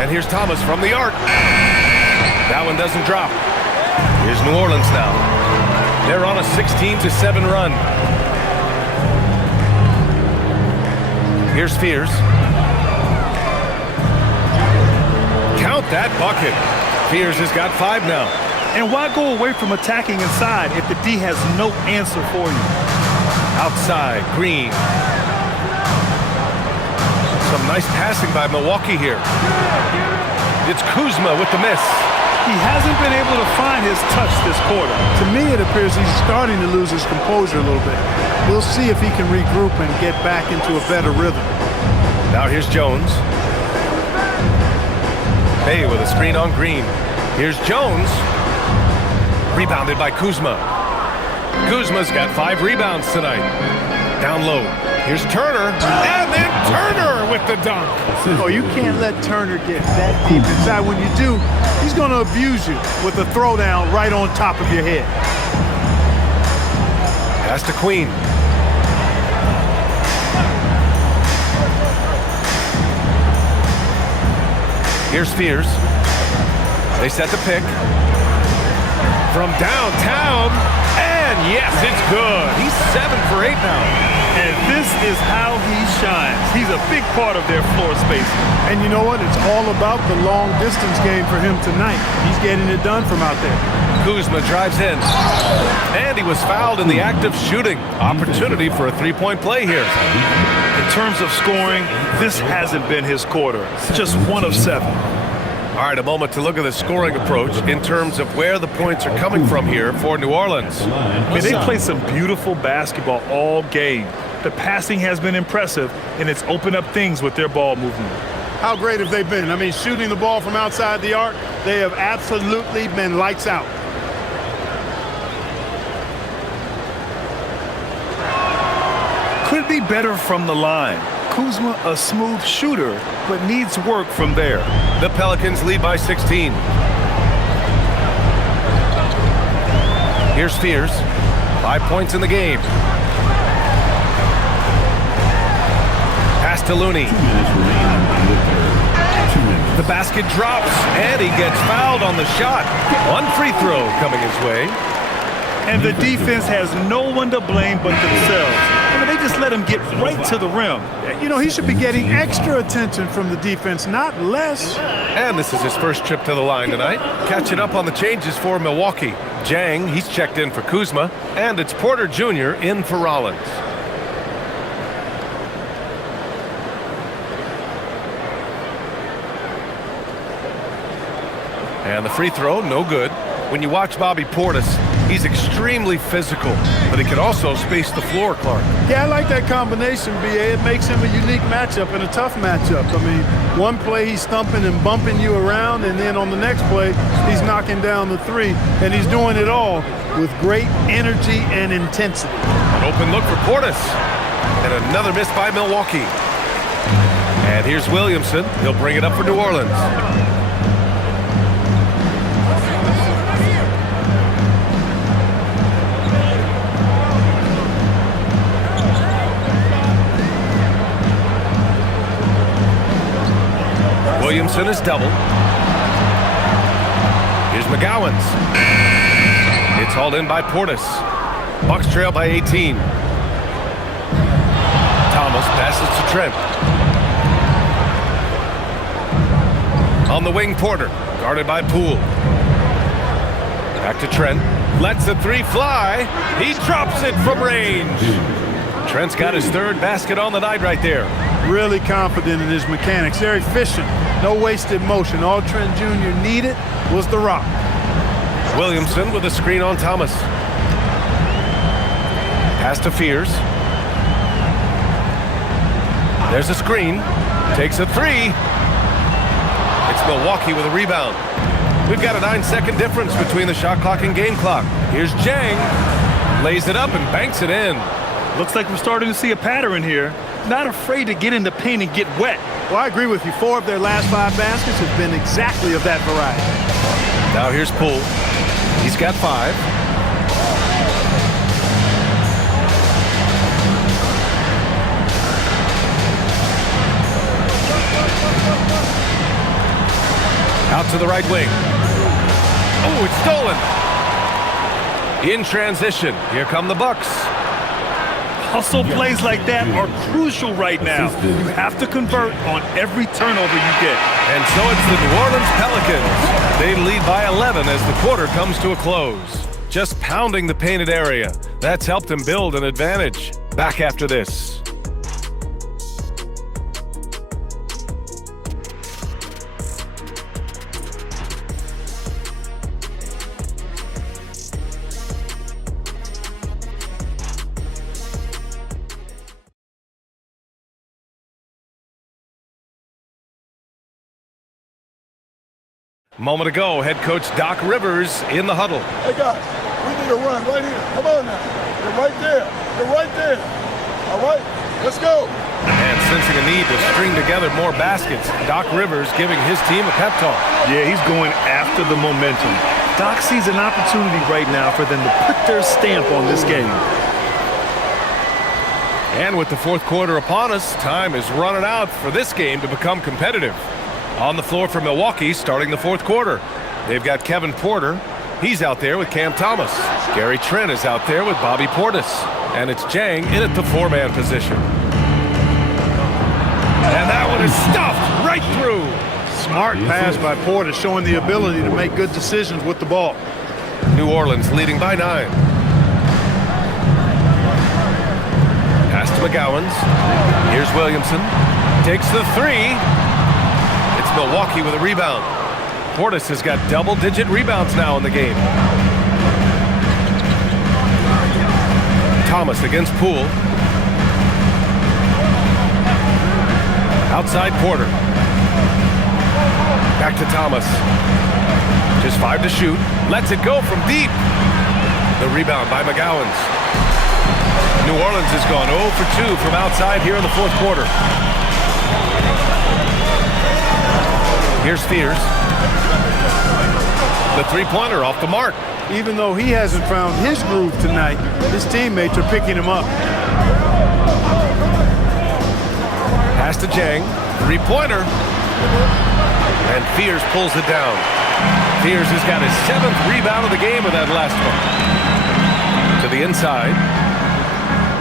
And here's Thomas from the arc. That one doesn't drop. Here's New Orleans now. They're on a 16-7 run. Here's Fears. Count that bucket. Fears has got 5 now. And why go away from attacking inside if the D has no answer for you? Outside, Green. Some nice passing by Milwaukee here. It's Kuzma with the miss. He hasn't been able to find his touch this quarter. To me, it appears he's starting to lose his composure a little bit. We'll see if he can regroup and get back into a better rhythm. Now here's Jones. Bay with a screen on Green. Here's Jones. Rebounded by Kuzma. Kuzma's got 5 rebounds tonight. Down low. Here's Turner. And then Turner with the dunk. Oh, you can't let Turner get that deep inside. When you do, he's going to abuse you with a throwdown right on top of your head. Pass to Queen. Here's Fears. They set the pick. From downtown. And yes, it's good. He's 7 for 8 now. And this is how he shines. He's a big part of their floor space. And you know what? It's all about the long distance game for him tonight. He's getting it done from out there. Kuzma drives in. And he was fouled in the act of shooting. Opportunity for a 3-point play here. In terms of scoring, this hasn't been his quarter. Just 1 of 7. All right, a moment to look at the scoring approach in terms of where the points are coming from here for New Orleans. They play some beautiful basketball all game. The passing has been impressive, and it's opened up things with their ball movement. How great have they been? I mean, shooting the ball from outside the arc, they have absolutely been lights out. Could be better from the line. Kuzma, a smooth shooter, but needs work from there. The Pelicans lead by 16. Here's Fears. 5 points in the game. Pass to Looney. The basket drops, and he gets fouled on the shot. 1 free throw coming his way. And the defense has no one to blame but themselves. I mean, they just let him get right to the rim. You know, he should be getting extra attention from the defense, not less. And this is his first trip to the line tonight. Catching up on the changes for Milwaukee. Jang, he's checked in for Kuzma. And it's Porter Jr. in for Rollins. And the free throw, no good. When you watch Bobby Portis, he's extremely physical, but he can also space the floor, Clark. Yeah, I like that combination, B.A. It makes him a unique matchup and a tough matchup. I mean, one play he's stumping and bumping you around, and then on the next play, he's knocking down the 3, and he's doing it all with great energy and intensity. An open look for Portis, and another miss by Milwaukee. And here's Williamson. He'll bring it up for New Orleans. Williamson is double. Here's McGowan's. It's hauled in by Portis. Bucks trail by 18. Thomas passes to Trent. On the wing, Porter. Guarded by Poole. Back to Trent. Lets the 3 fly. He drops it from range. Trent's got his 3rd basket on the night right there. Really confident in his mechanics. They're efficient. No wasted motion. All Trent Jr. needed was the rock. Williamson with a screen on Thomas. Pass to Fears. There's a screen. Takes a 3. It's Milwaukee with a rebound. We've got a 9-second difference between the shot clock and game clock. Here's Jang. Lays it up and banks it in. Looks like we're starting to see a pattern here. Not afraid to get in the paint and get wet. Well, I agree with you. 4 of their last 5 baskets have been exactly of that variety. Now here's Poole. He's got 5. Out to the right wing. Oh, it's stolen. In transition, here come the Bucks. Hustle plays like that are crucial right now. You have to convert on every turnover you get. And so it's the New Orleans Pelicans. They lead by 11 as the quarter comes to a close. Just pounding the painted area. That's helped them build an advantage. Back after this. Moment ago, head coach Doc Rivers in the huddle. Hey guys, we need a run right here. Come on now. You're right there. You're right there. All right, let's go. And sensing a need to string together more baskets, Doc Rivers giving his team a pep talk. Yeah, he's going after the momentum. Doc sees an opportunity right now for them to put their stamp on this game. And with the fourth quarter upon us, time is running out for this game to become competitive. On the floor for Milwaukee starting the fourth quarter. They've got Kevin Porter. He's out there with Cam Thomas. Gary Trent is out there with Bobby Portis. And it's Jang in at the four-man position. And that one is stuffed right through. Smart pass by Porter, showing the ability to make good decisions with the ball. New Orleans leading by 9. Pass to McGowans. Here's Williamson. Takes the three. Milwaukee with a rebound. Portis has got double-digit rebounds now in the game. Thomas against Poole. Outside Porter. Back to Thomas. Just 5 to shoot. Lets it go from deep. The rebound by McGowans. New Orleans has gone 0 for 2 from outside here in the fourth quarter. Here's Fears. The three-pointer off the mark. Even though he hasn't found his groove tonight, his teammates are picking him up. Pass to Jang. Three-pointer. And Fears pulls it down. Fears has got his 7th rebound of the game with that last one. To the inside.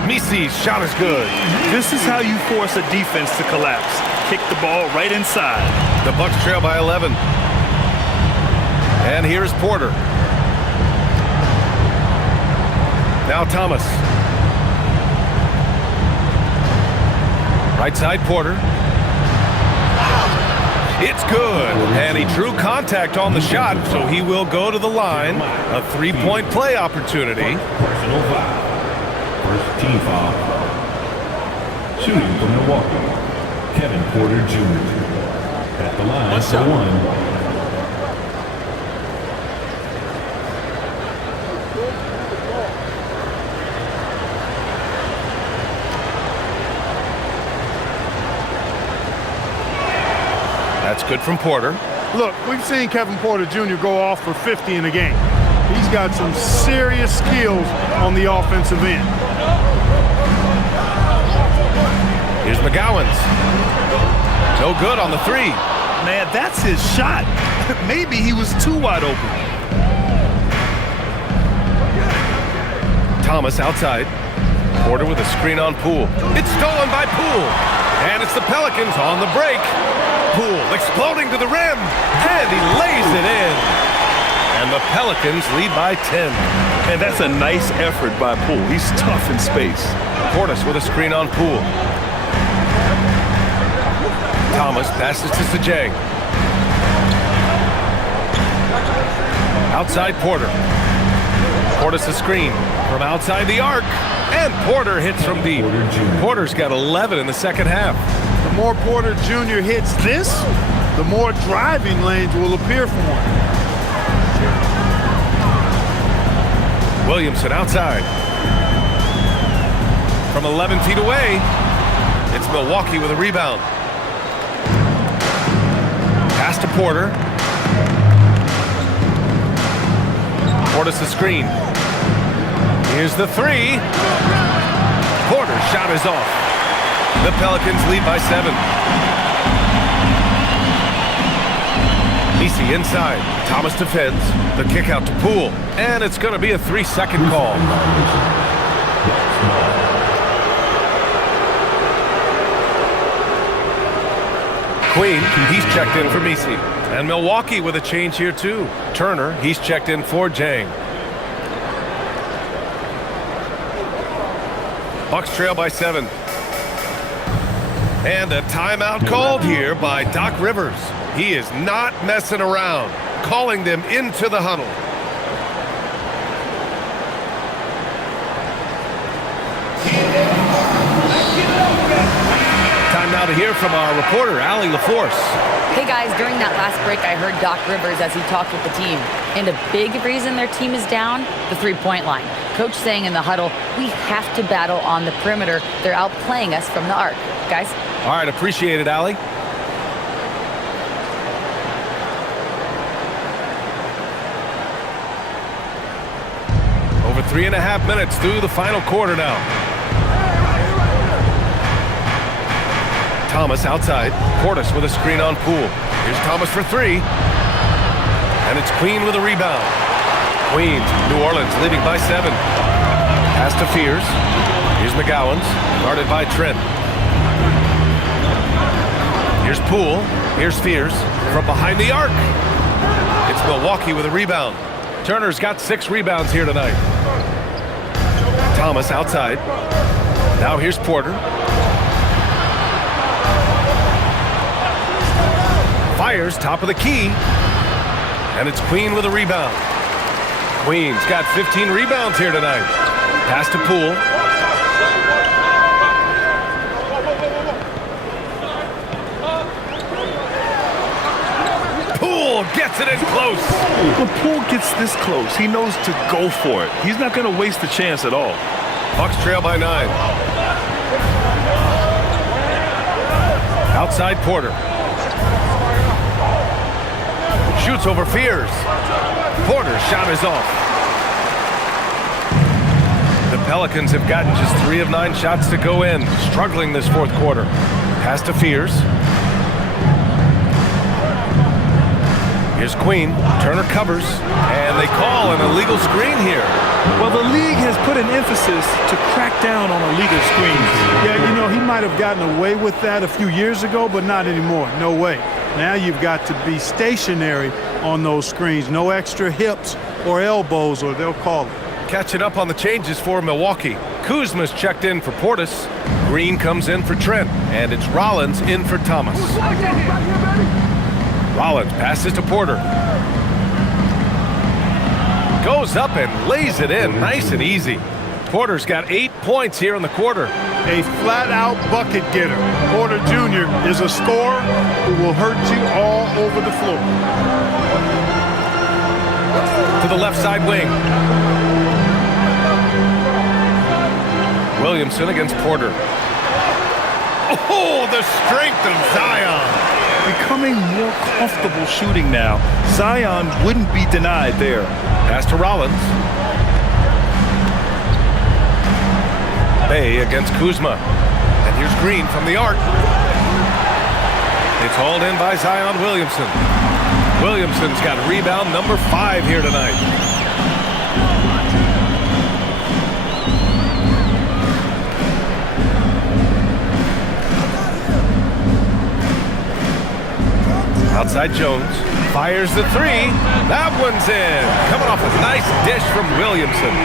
Misi's shot is good. This is how you force a defense to collapse. Kick the ball right inside. The Bucks trail by 11. And here's Porter. Now Thomas. Right side Porter. It's good. And he drew contact on the shot, so he will go to the line. A three-point play opportunity. Personal foul. First team foul. Shooting for Milwaukee. Kevin Porter Jr. At the line for 1. That's good from Porter. Look, we've seen Kevin Porter Jr. go off for 50 in a game. He's got some serious skills on the offensive end. Here's McGowans. No good on the three. Man, that's his shot. Maybe he was too wide open. Thomas outside. Porter with a screen on Poole. It's stolen by Poole. And it's the Pelicans on the break. Poole exploding to the rim. And he lays it in. And the Pelicans lead by 10. And that's a nice effort by Poole. He's tough in space. Portis with a screen on Poole. Thomas passes to Sajang. Outside Porter. Portis a screen from outside the arc. And Porter hits from deep. Porter's got 11 in the second half. The more Porter Jr. hits this, the more driving lanes will appear for him. Williamson outside. From 11 feet away, it's Milwaukee with a rebound. Pass to Porter. Portis the screen. Here's the three. Porter's shot is off. The Pelicans lead by 7. Messi inside. Thomas defends. The kick out to Poole. And it's going to be a 3-second call. Queen, he's checked in for Messi. And Milwaukee with a change here too. Turner, he's checked in for Jang. Bucks trail by 7. And a timeout called here by Doc Rivers. He is not messing around, calling them into the huddle. Time now to hear from our reporter, Allie LaForce. Hey guys, during that last break, I heard Doc Rivers as he talked with the team. And a big reason their team is down, the three-point line. Coach saying in the huddle, we have to battle on the perimeter. They're outplaying us from the arc. Guys? All right, appreciate it, Allie. Over 3.5 minutes through the final quarter now. Thomas outside. Portis with a screen on Poole. Here's Thomas for 3. And it's Queen with a rebound. Queens, New Orleans leading by 7. Pass to Fears. Here's McGowan's, guarded by Trent. Here's Poole. Here's Fears from behind the arc. It's Milwaukee with a rebound. Turner's got 6 rebounds here tonight. Thomas outside. Now here's Porter. Fires top of the key. And it's Queen with a rebound. Queen's got 15 rebounds here tonight. Pass to Poole. Poole gets it in close. When Poole gets this close, he knows to go for it. He's not going to waste the chance at all. Bucks trail by 9. Outside Porter. Shoots over Fears. Porter's shot is off. The Pelicans have gotten just 3 of 9 shots to go in, struggling this fourth quarter. Pass to Fears. Here's Queen. Turner covers, and they call an illegal screen here. Well, the league has put an emphasis to crack down on illegal screens. Yeah, you know, he might have gotten away with that a few years ago, but not anymore. No way. Now you've got to be stationary on those screens. No extra hips or elbows, or they'll call it. Catching up on the changes for Milwaukee. Kuzma's checked in for Portis. Green comes in for Trent, and it's Rollins in for Thomas. Rollins passes to Porter. Goes up and lays it in nice and easy. Porter's got 8 points here in the quarter. A flat-out bucket getter. Porter Jr. is a scorer who will hurt you all over the floor. To the left side wing. Williamson against Porter. Oh, the strength of Zion. Becoming more comfortable shooting now. Zion wouldn't be denied there. Pass to Rollins. Bay against Kuzma. And here's Green from the arc. It's hauled in by Zion Williamson. Williamson's got rebound number 5 here tonight. Outside Jones. Fires the 3. That one's in. Coming off a nice dish from Williamson.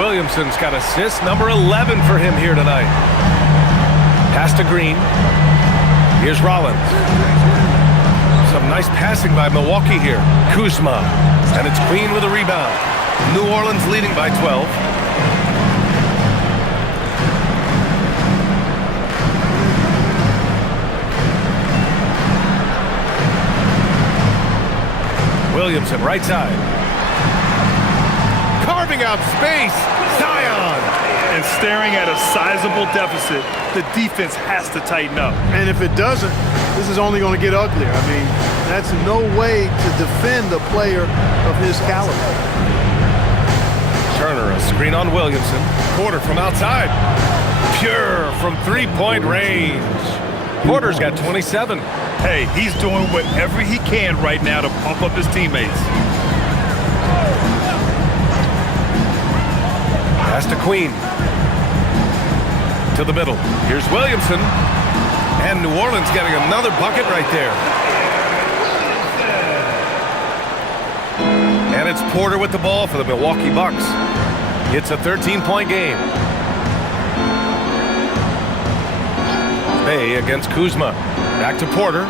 Williamson's got assist number 11 for him here tonight. Pass to Green. Here's Rollins. Some nice passing by Milwaukee here. Kuzma. And it's Queen with a rebound. New Orleans leading by 12. Williamson, right side. Carving out space. Zion. And staring at a sizable deficit, the defense has to tighten up. And if it doesn't, this is only going to get uglier. I mean, that's no way to defend a player of his caliber. Turner, a screen on Williamson. Porter from outside. Pure from three-point range. Porter's got 27. Hey, he's doing whatever he can right now to pump up his teammates. Pass to Queen. To the middle. Here's Williamson. And New Orleans getting another bucket right there. And it's Porter with the ball for the Milwaukee Bucks. It's a 13-point game. Bay against Kuzma. Back to Porter.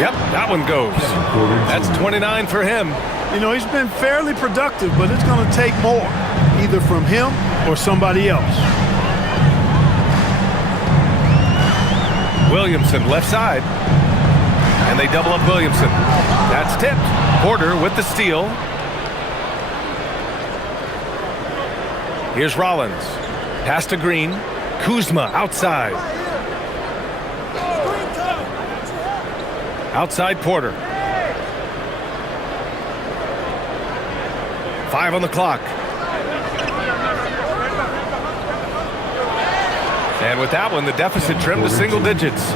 Yep, that one goes. That's 29 for him. You know, he's been fairly productive, but it's going to take more, either from him or somebody else. Williamson left side. And they double up Williamson. That's tipped. Porter with the steal. Here's Rollins. Pass to Green. Kuzma outside. Outside Porter. 5 on the clock. And with that one, the deficit trimmed to single digits.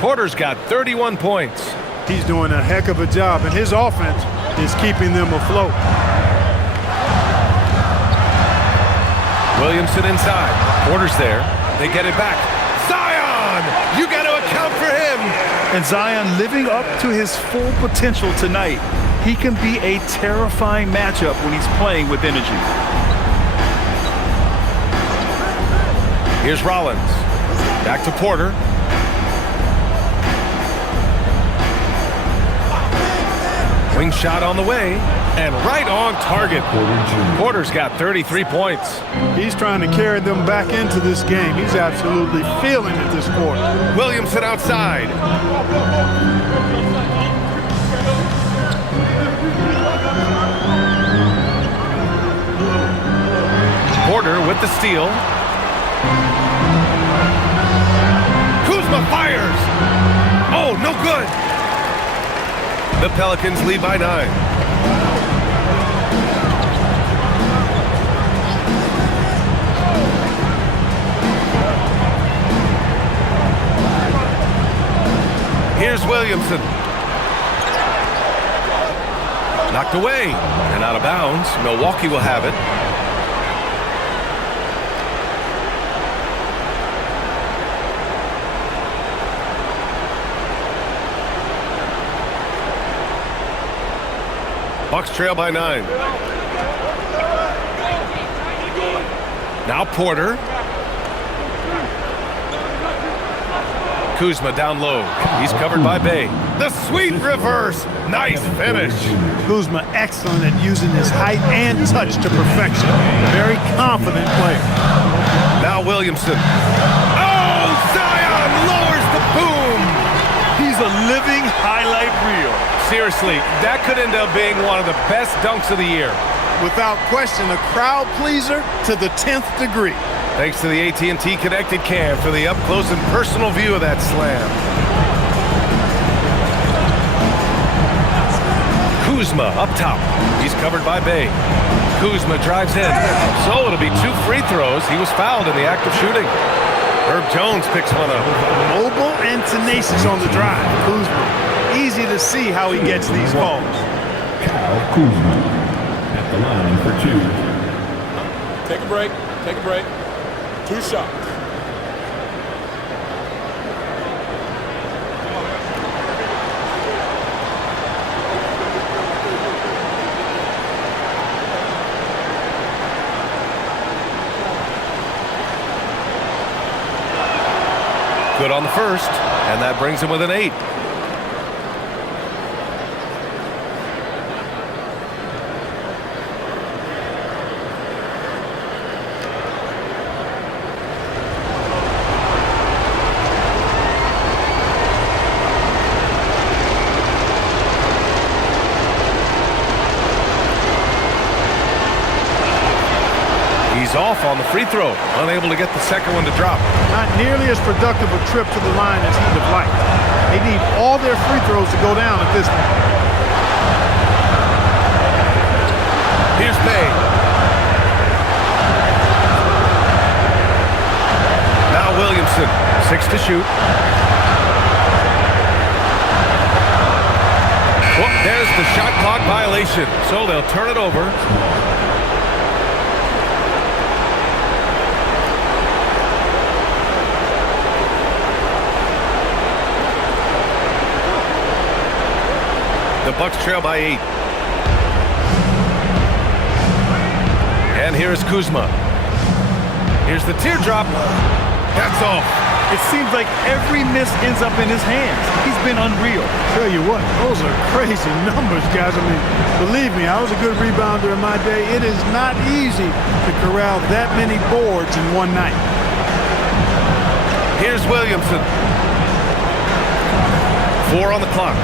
Porter's got 31 points. He's doing a heck of a job, and his offense is keeping them afloat. Williamson inside. Porter's there. They get it back. Zion! You got to account for him. And Zion living up to his full potential tonight. He can be a terrifying matchup when he's playing with energy. Here's Rollins. Back to Porter. Wing shot on the way, and right on target. Porter's got 33 points. He's trying to carry them back into this game. He's absolutely feeling it this quarter. Williamson outside. Porter with the steal. Kuzma fires. Oh, no good. The Pelicans lead by 9. Here's Williamson. Knocked away and out of bounds. Milwaukee will have it. Bucks trail by 9. Now Porter. Kuzma down low. He's covered by Bay. The sweet reverse. Nice finish. Kuzma excellent at using his height and touch to perfection. Very confident player. Now Williamson. Oh, Zion lowers the boom. He's a living highlight reel. Seriously, that could end up being one of the best dunks of the year. Without question, a crowd pleaser to the 10th degree. Thanks to the AT&T Connected Cam for the up-close and personal view of that slam. Kuzma up top. He's covered by Bay. Kuzma drives in. So it'll be 2 free throws. He was fouled in the act of shooting. Herb Jones picks one up. Mobile and tenacious on the drive. Kuzma. Easy to see how he gets these calls. Kyle Kuzma at the line for 2. Take a break. Take a break. 2 shots. Good on the first, and that brings him with an 8. Off on the free throw, unable to get the second one to drop. Not nearly as productive a trip to the line as he'd have liked. They need all their free throws to go down at this point. Here's Bay. Now Williamson, 6 shoot. Oh, there's the shot clock violation, so they'll turn it over. The Bucks trail by 8. And here's Kuzma. Here's the teardrop. That's off. It seems like every miss ends up in his hands. He's been unreal. Tell you what, those are crazy numbers, guys. I mean, believe me, I was a good rebounder in my day. It is not easy to corral that many boards in one night. Here's Williamson. 4 on the clock.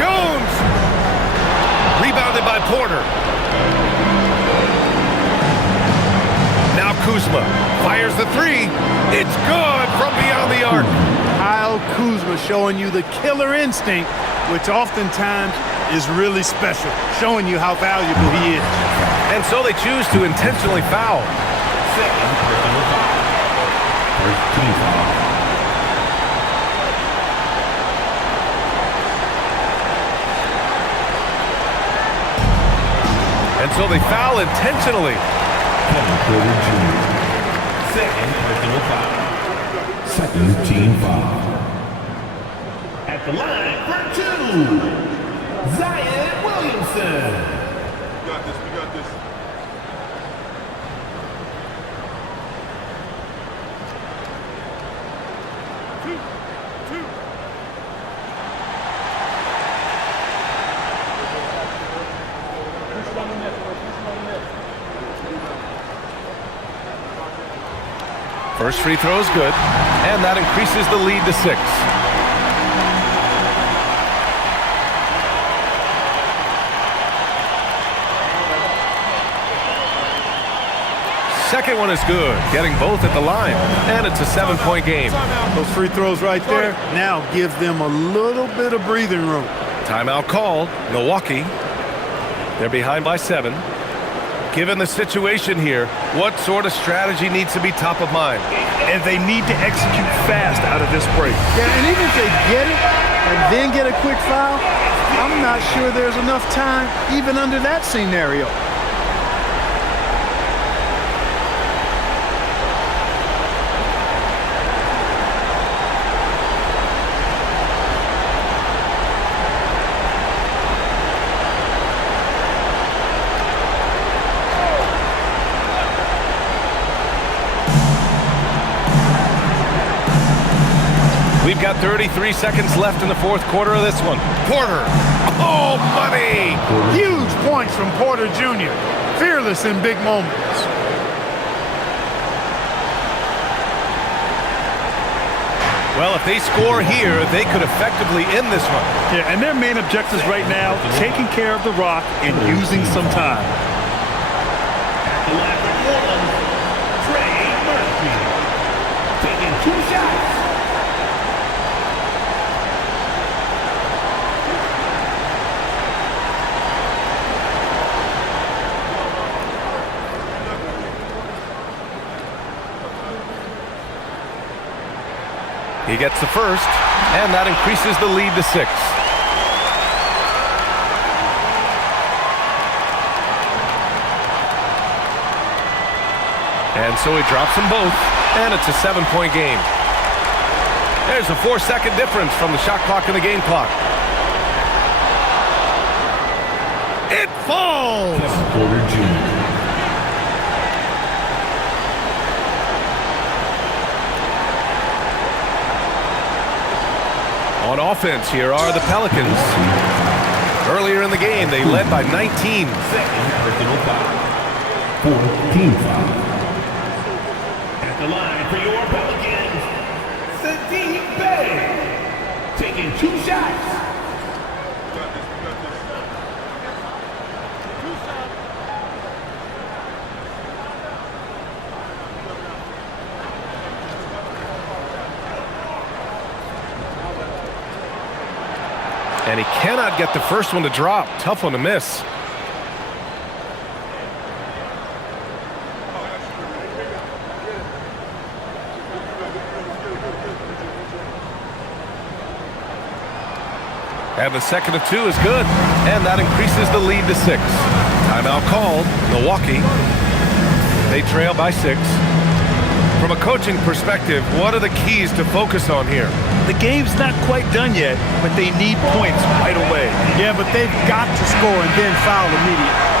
Jones! Rebounded by Porter. Now Kuzma fires the 3. It's good from beyond the arc. Kyle Kuzma showing you the killer instinct, which oftentimes is really special, showing you how valuable he is. And so they choose to intentionally foul. Second personal foul. First team foul. And so they foul intentionally. Kevin Porter Jr. Second personal foul. Second team foul. At the line for 2, Zion Williamson. We got this. First free throw is good, and that increases the lead to 6. Second one is good, getting both at the line, and it's a 7-point game. Those free throws right there now give them a little bit of breathing room. Timeout called. Milwaukee. They're behind by 7. Given the situation here, what sort of strategy needs to be top of mind? And they need to execute fast out of this break. Yeah, and even if they get it and then get a quick foul, I'm not sure there's enough time even under that scenario. We've got 33 seconds left in the fourth quarter of this one. Porter. Oh, money! Huge points from Porter Jr. Fearless in big moments. Well, if they score here, they could effectively end this one. Yeah, and their main objectives right now, taking care of the rock and using some time. At the line for Mercury. Taking 2 shots. He gets the first, and that increases the lead to 6. And so he drops them both, and it's a 7-point game. There's a 4-second difference from the shot clock and the game clock. It falls! Kevin Porter Jr. On offense, here are the Pelicans. Earlier in the game, they led by 19. Second personal foul. Fourth team foul. At the line for your Pelicans, Saddiq Bey. Taking 2 shots. And he cannot get the first one to drop. Tough one to miss. And the second of 2 is good. And that increases the lead to 6. Timeout called. Milwaukee. They trail by 6. From a coaching perspective, what are the keys to focus on here? The game's not quite done yet, but they need points right away. Yeah, but they've got to score and then foul immediately.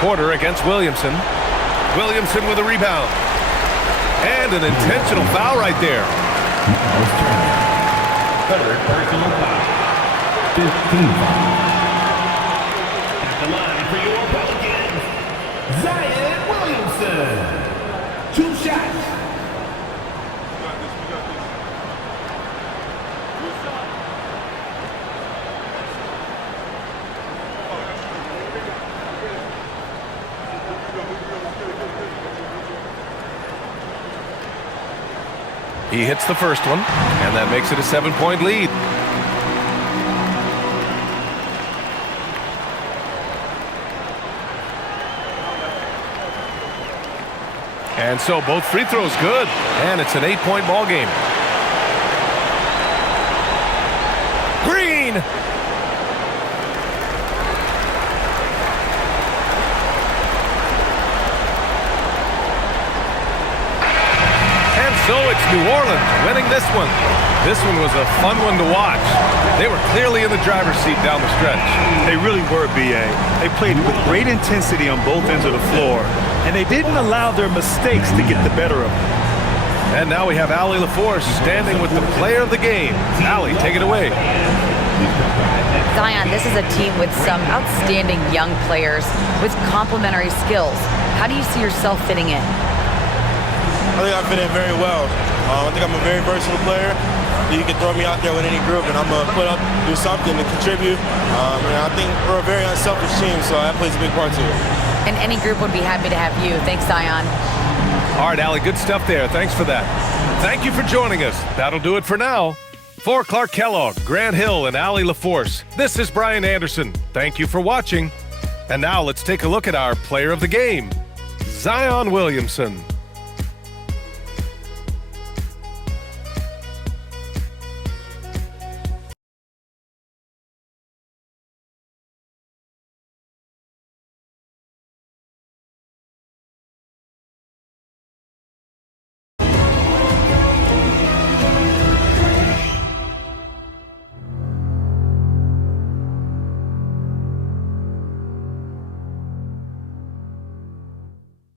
Porter against Williamson. Williamson with a rebound. And an intentional foul right there. Third personal foul. 15 foul. At the line for your Pelicans, Zion Williamson. 2 shots. He hits the first one, and that makes it a 7-point lead. And so both free throws good, and it's an 8-point ball game. Green! So it's New Orleans winning this one. This one was a fun one to watch. They were clearly in the driver's seat down the stretch. They really were, B.A. They played with great intensity on both ends of the floor, and they didn't allow their mistakes to get the better of them. And now we have Allie LaForce standing with the player of the game. Allie, take it away. Zion, this is a team with some outstanding young players with complementary skills. How do you see yourself fitting in? I think I fit in very well. I think I'm a very versatile player. You can throw me out there with any group, and I'm going to put up, do something to contribute. And I think we're a very unselfish team, so that plays a big part to it. And any group would be happy to have you. Thanks, Zion. All right, Allie, good stuff there. Thanks for that. Thank you for joining us. That'll do it for now. For Clark Kellogg, Grant Hill, and Allie LaForce, this is Brian Anderson. Thank you for watching. And now let's take a look at our player of the game, Zion Williamson.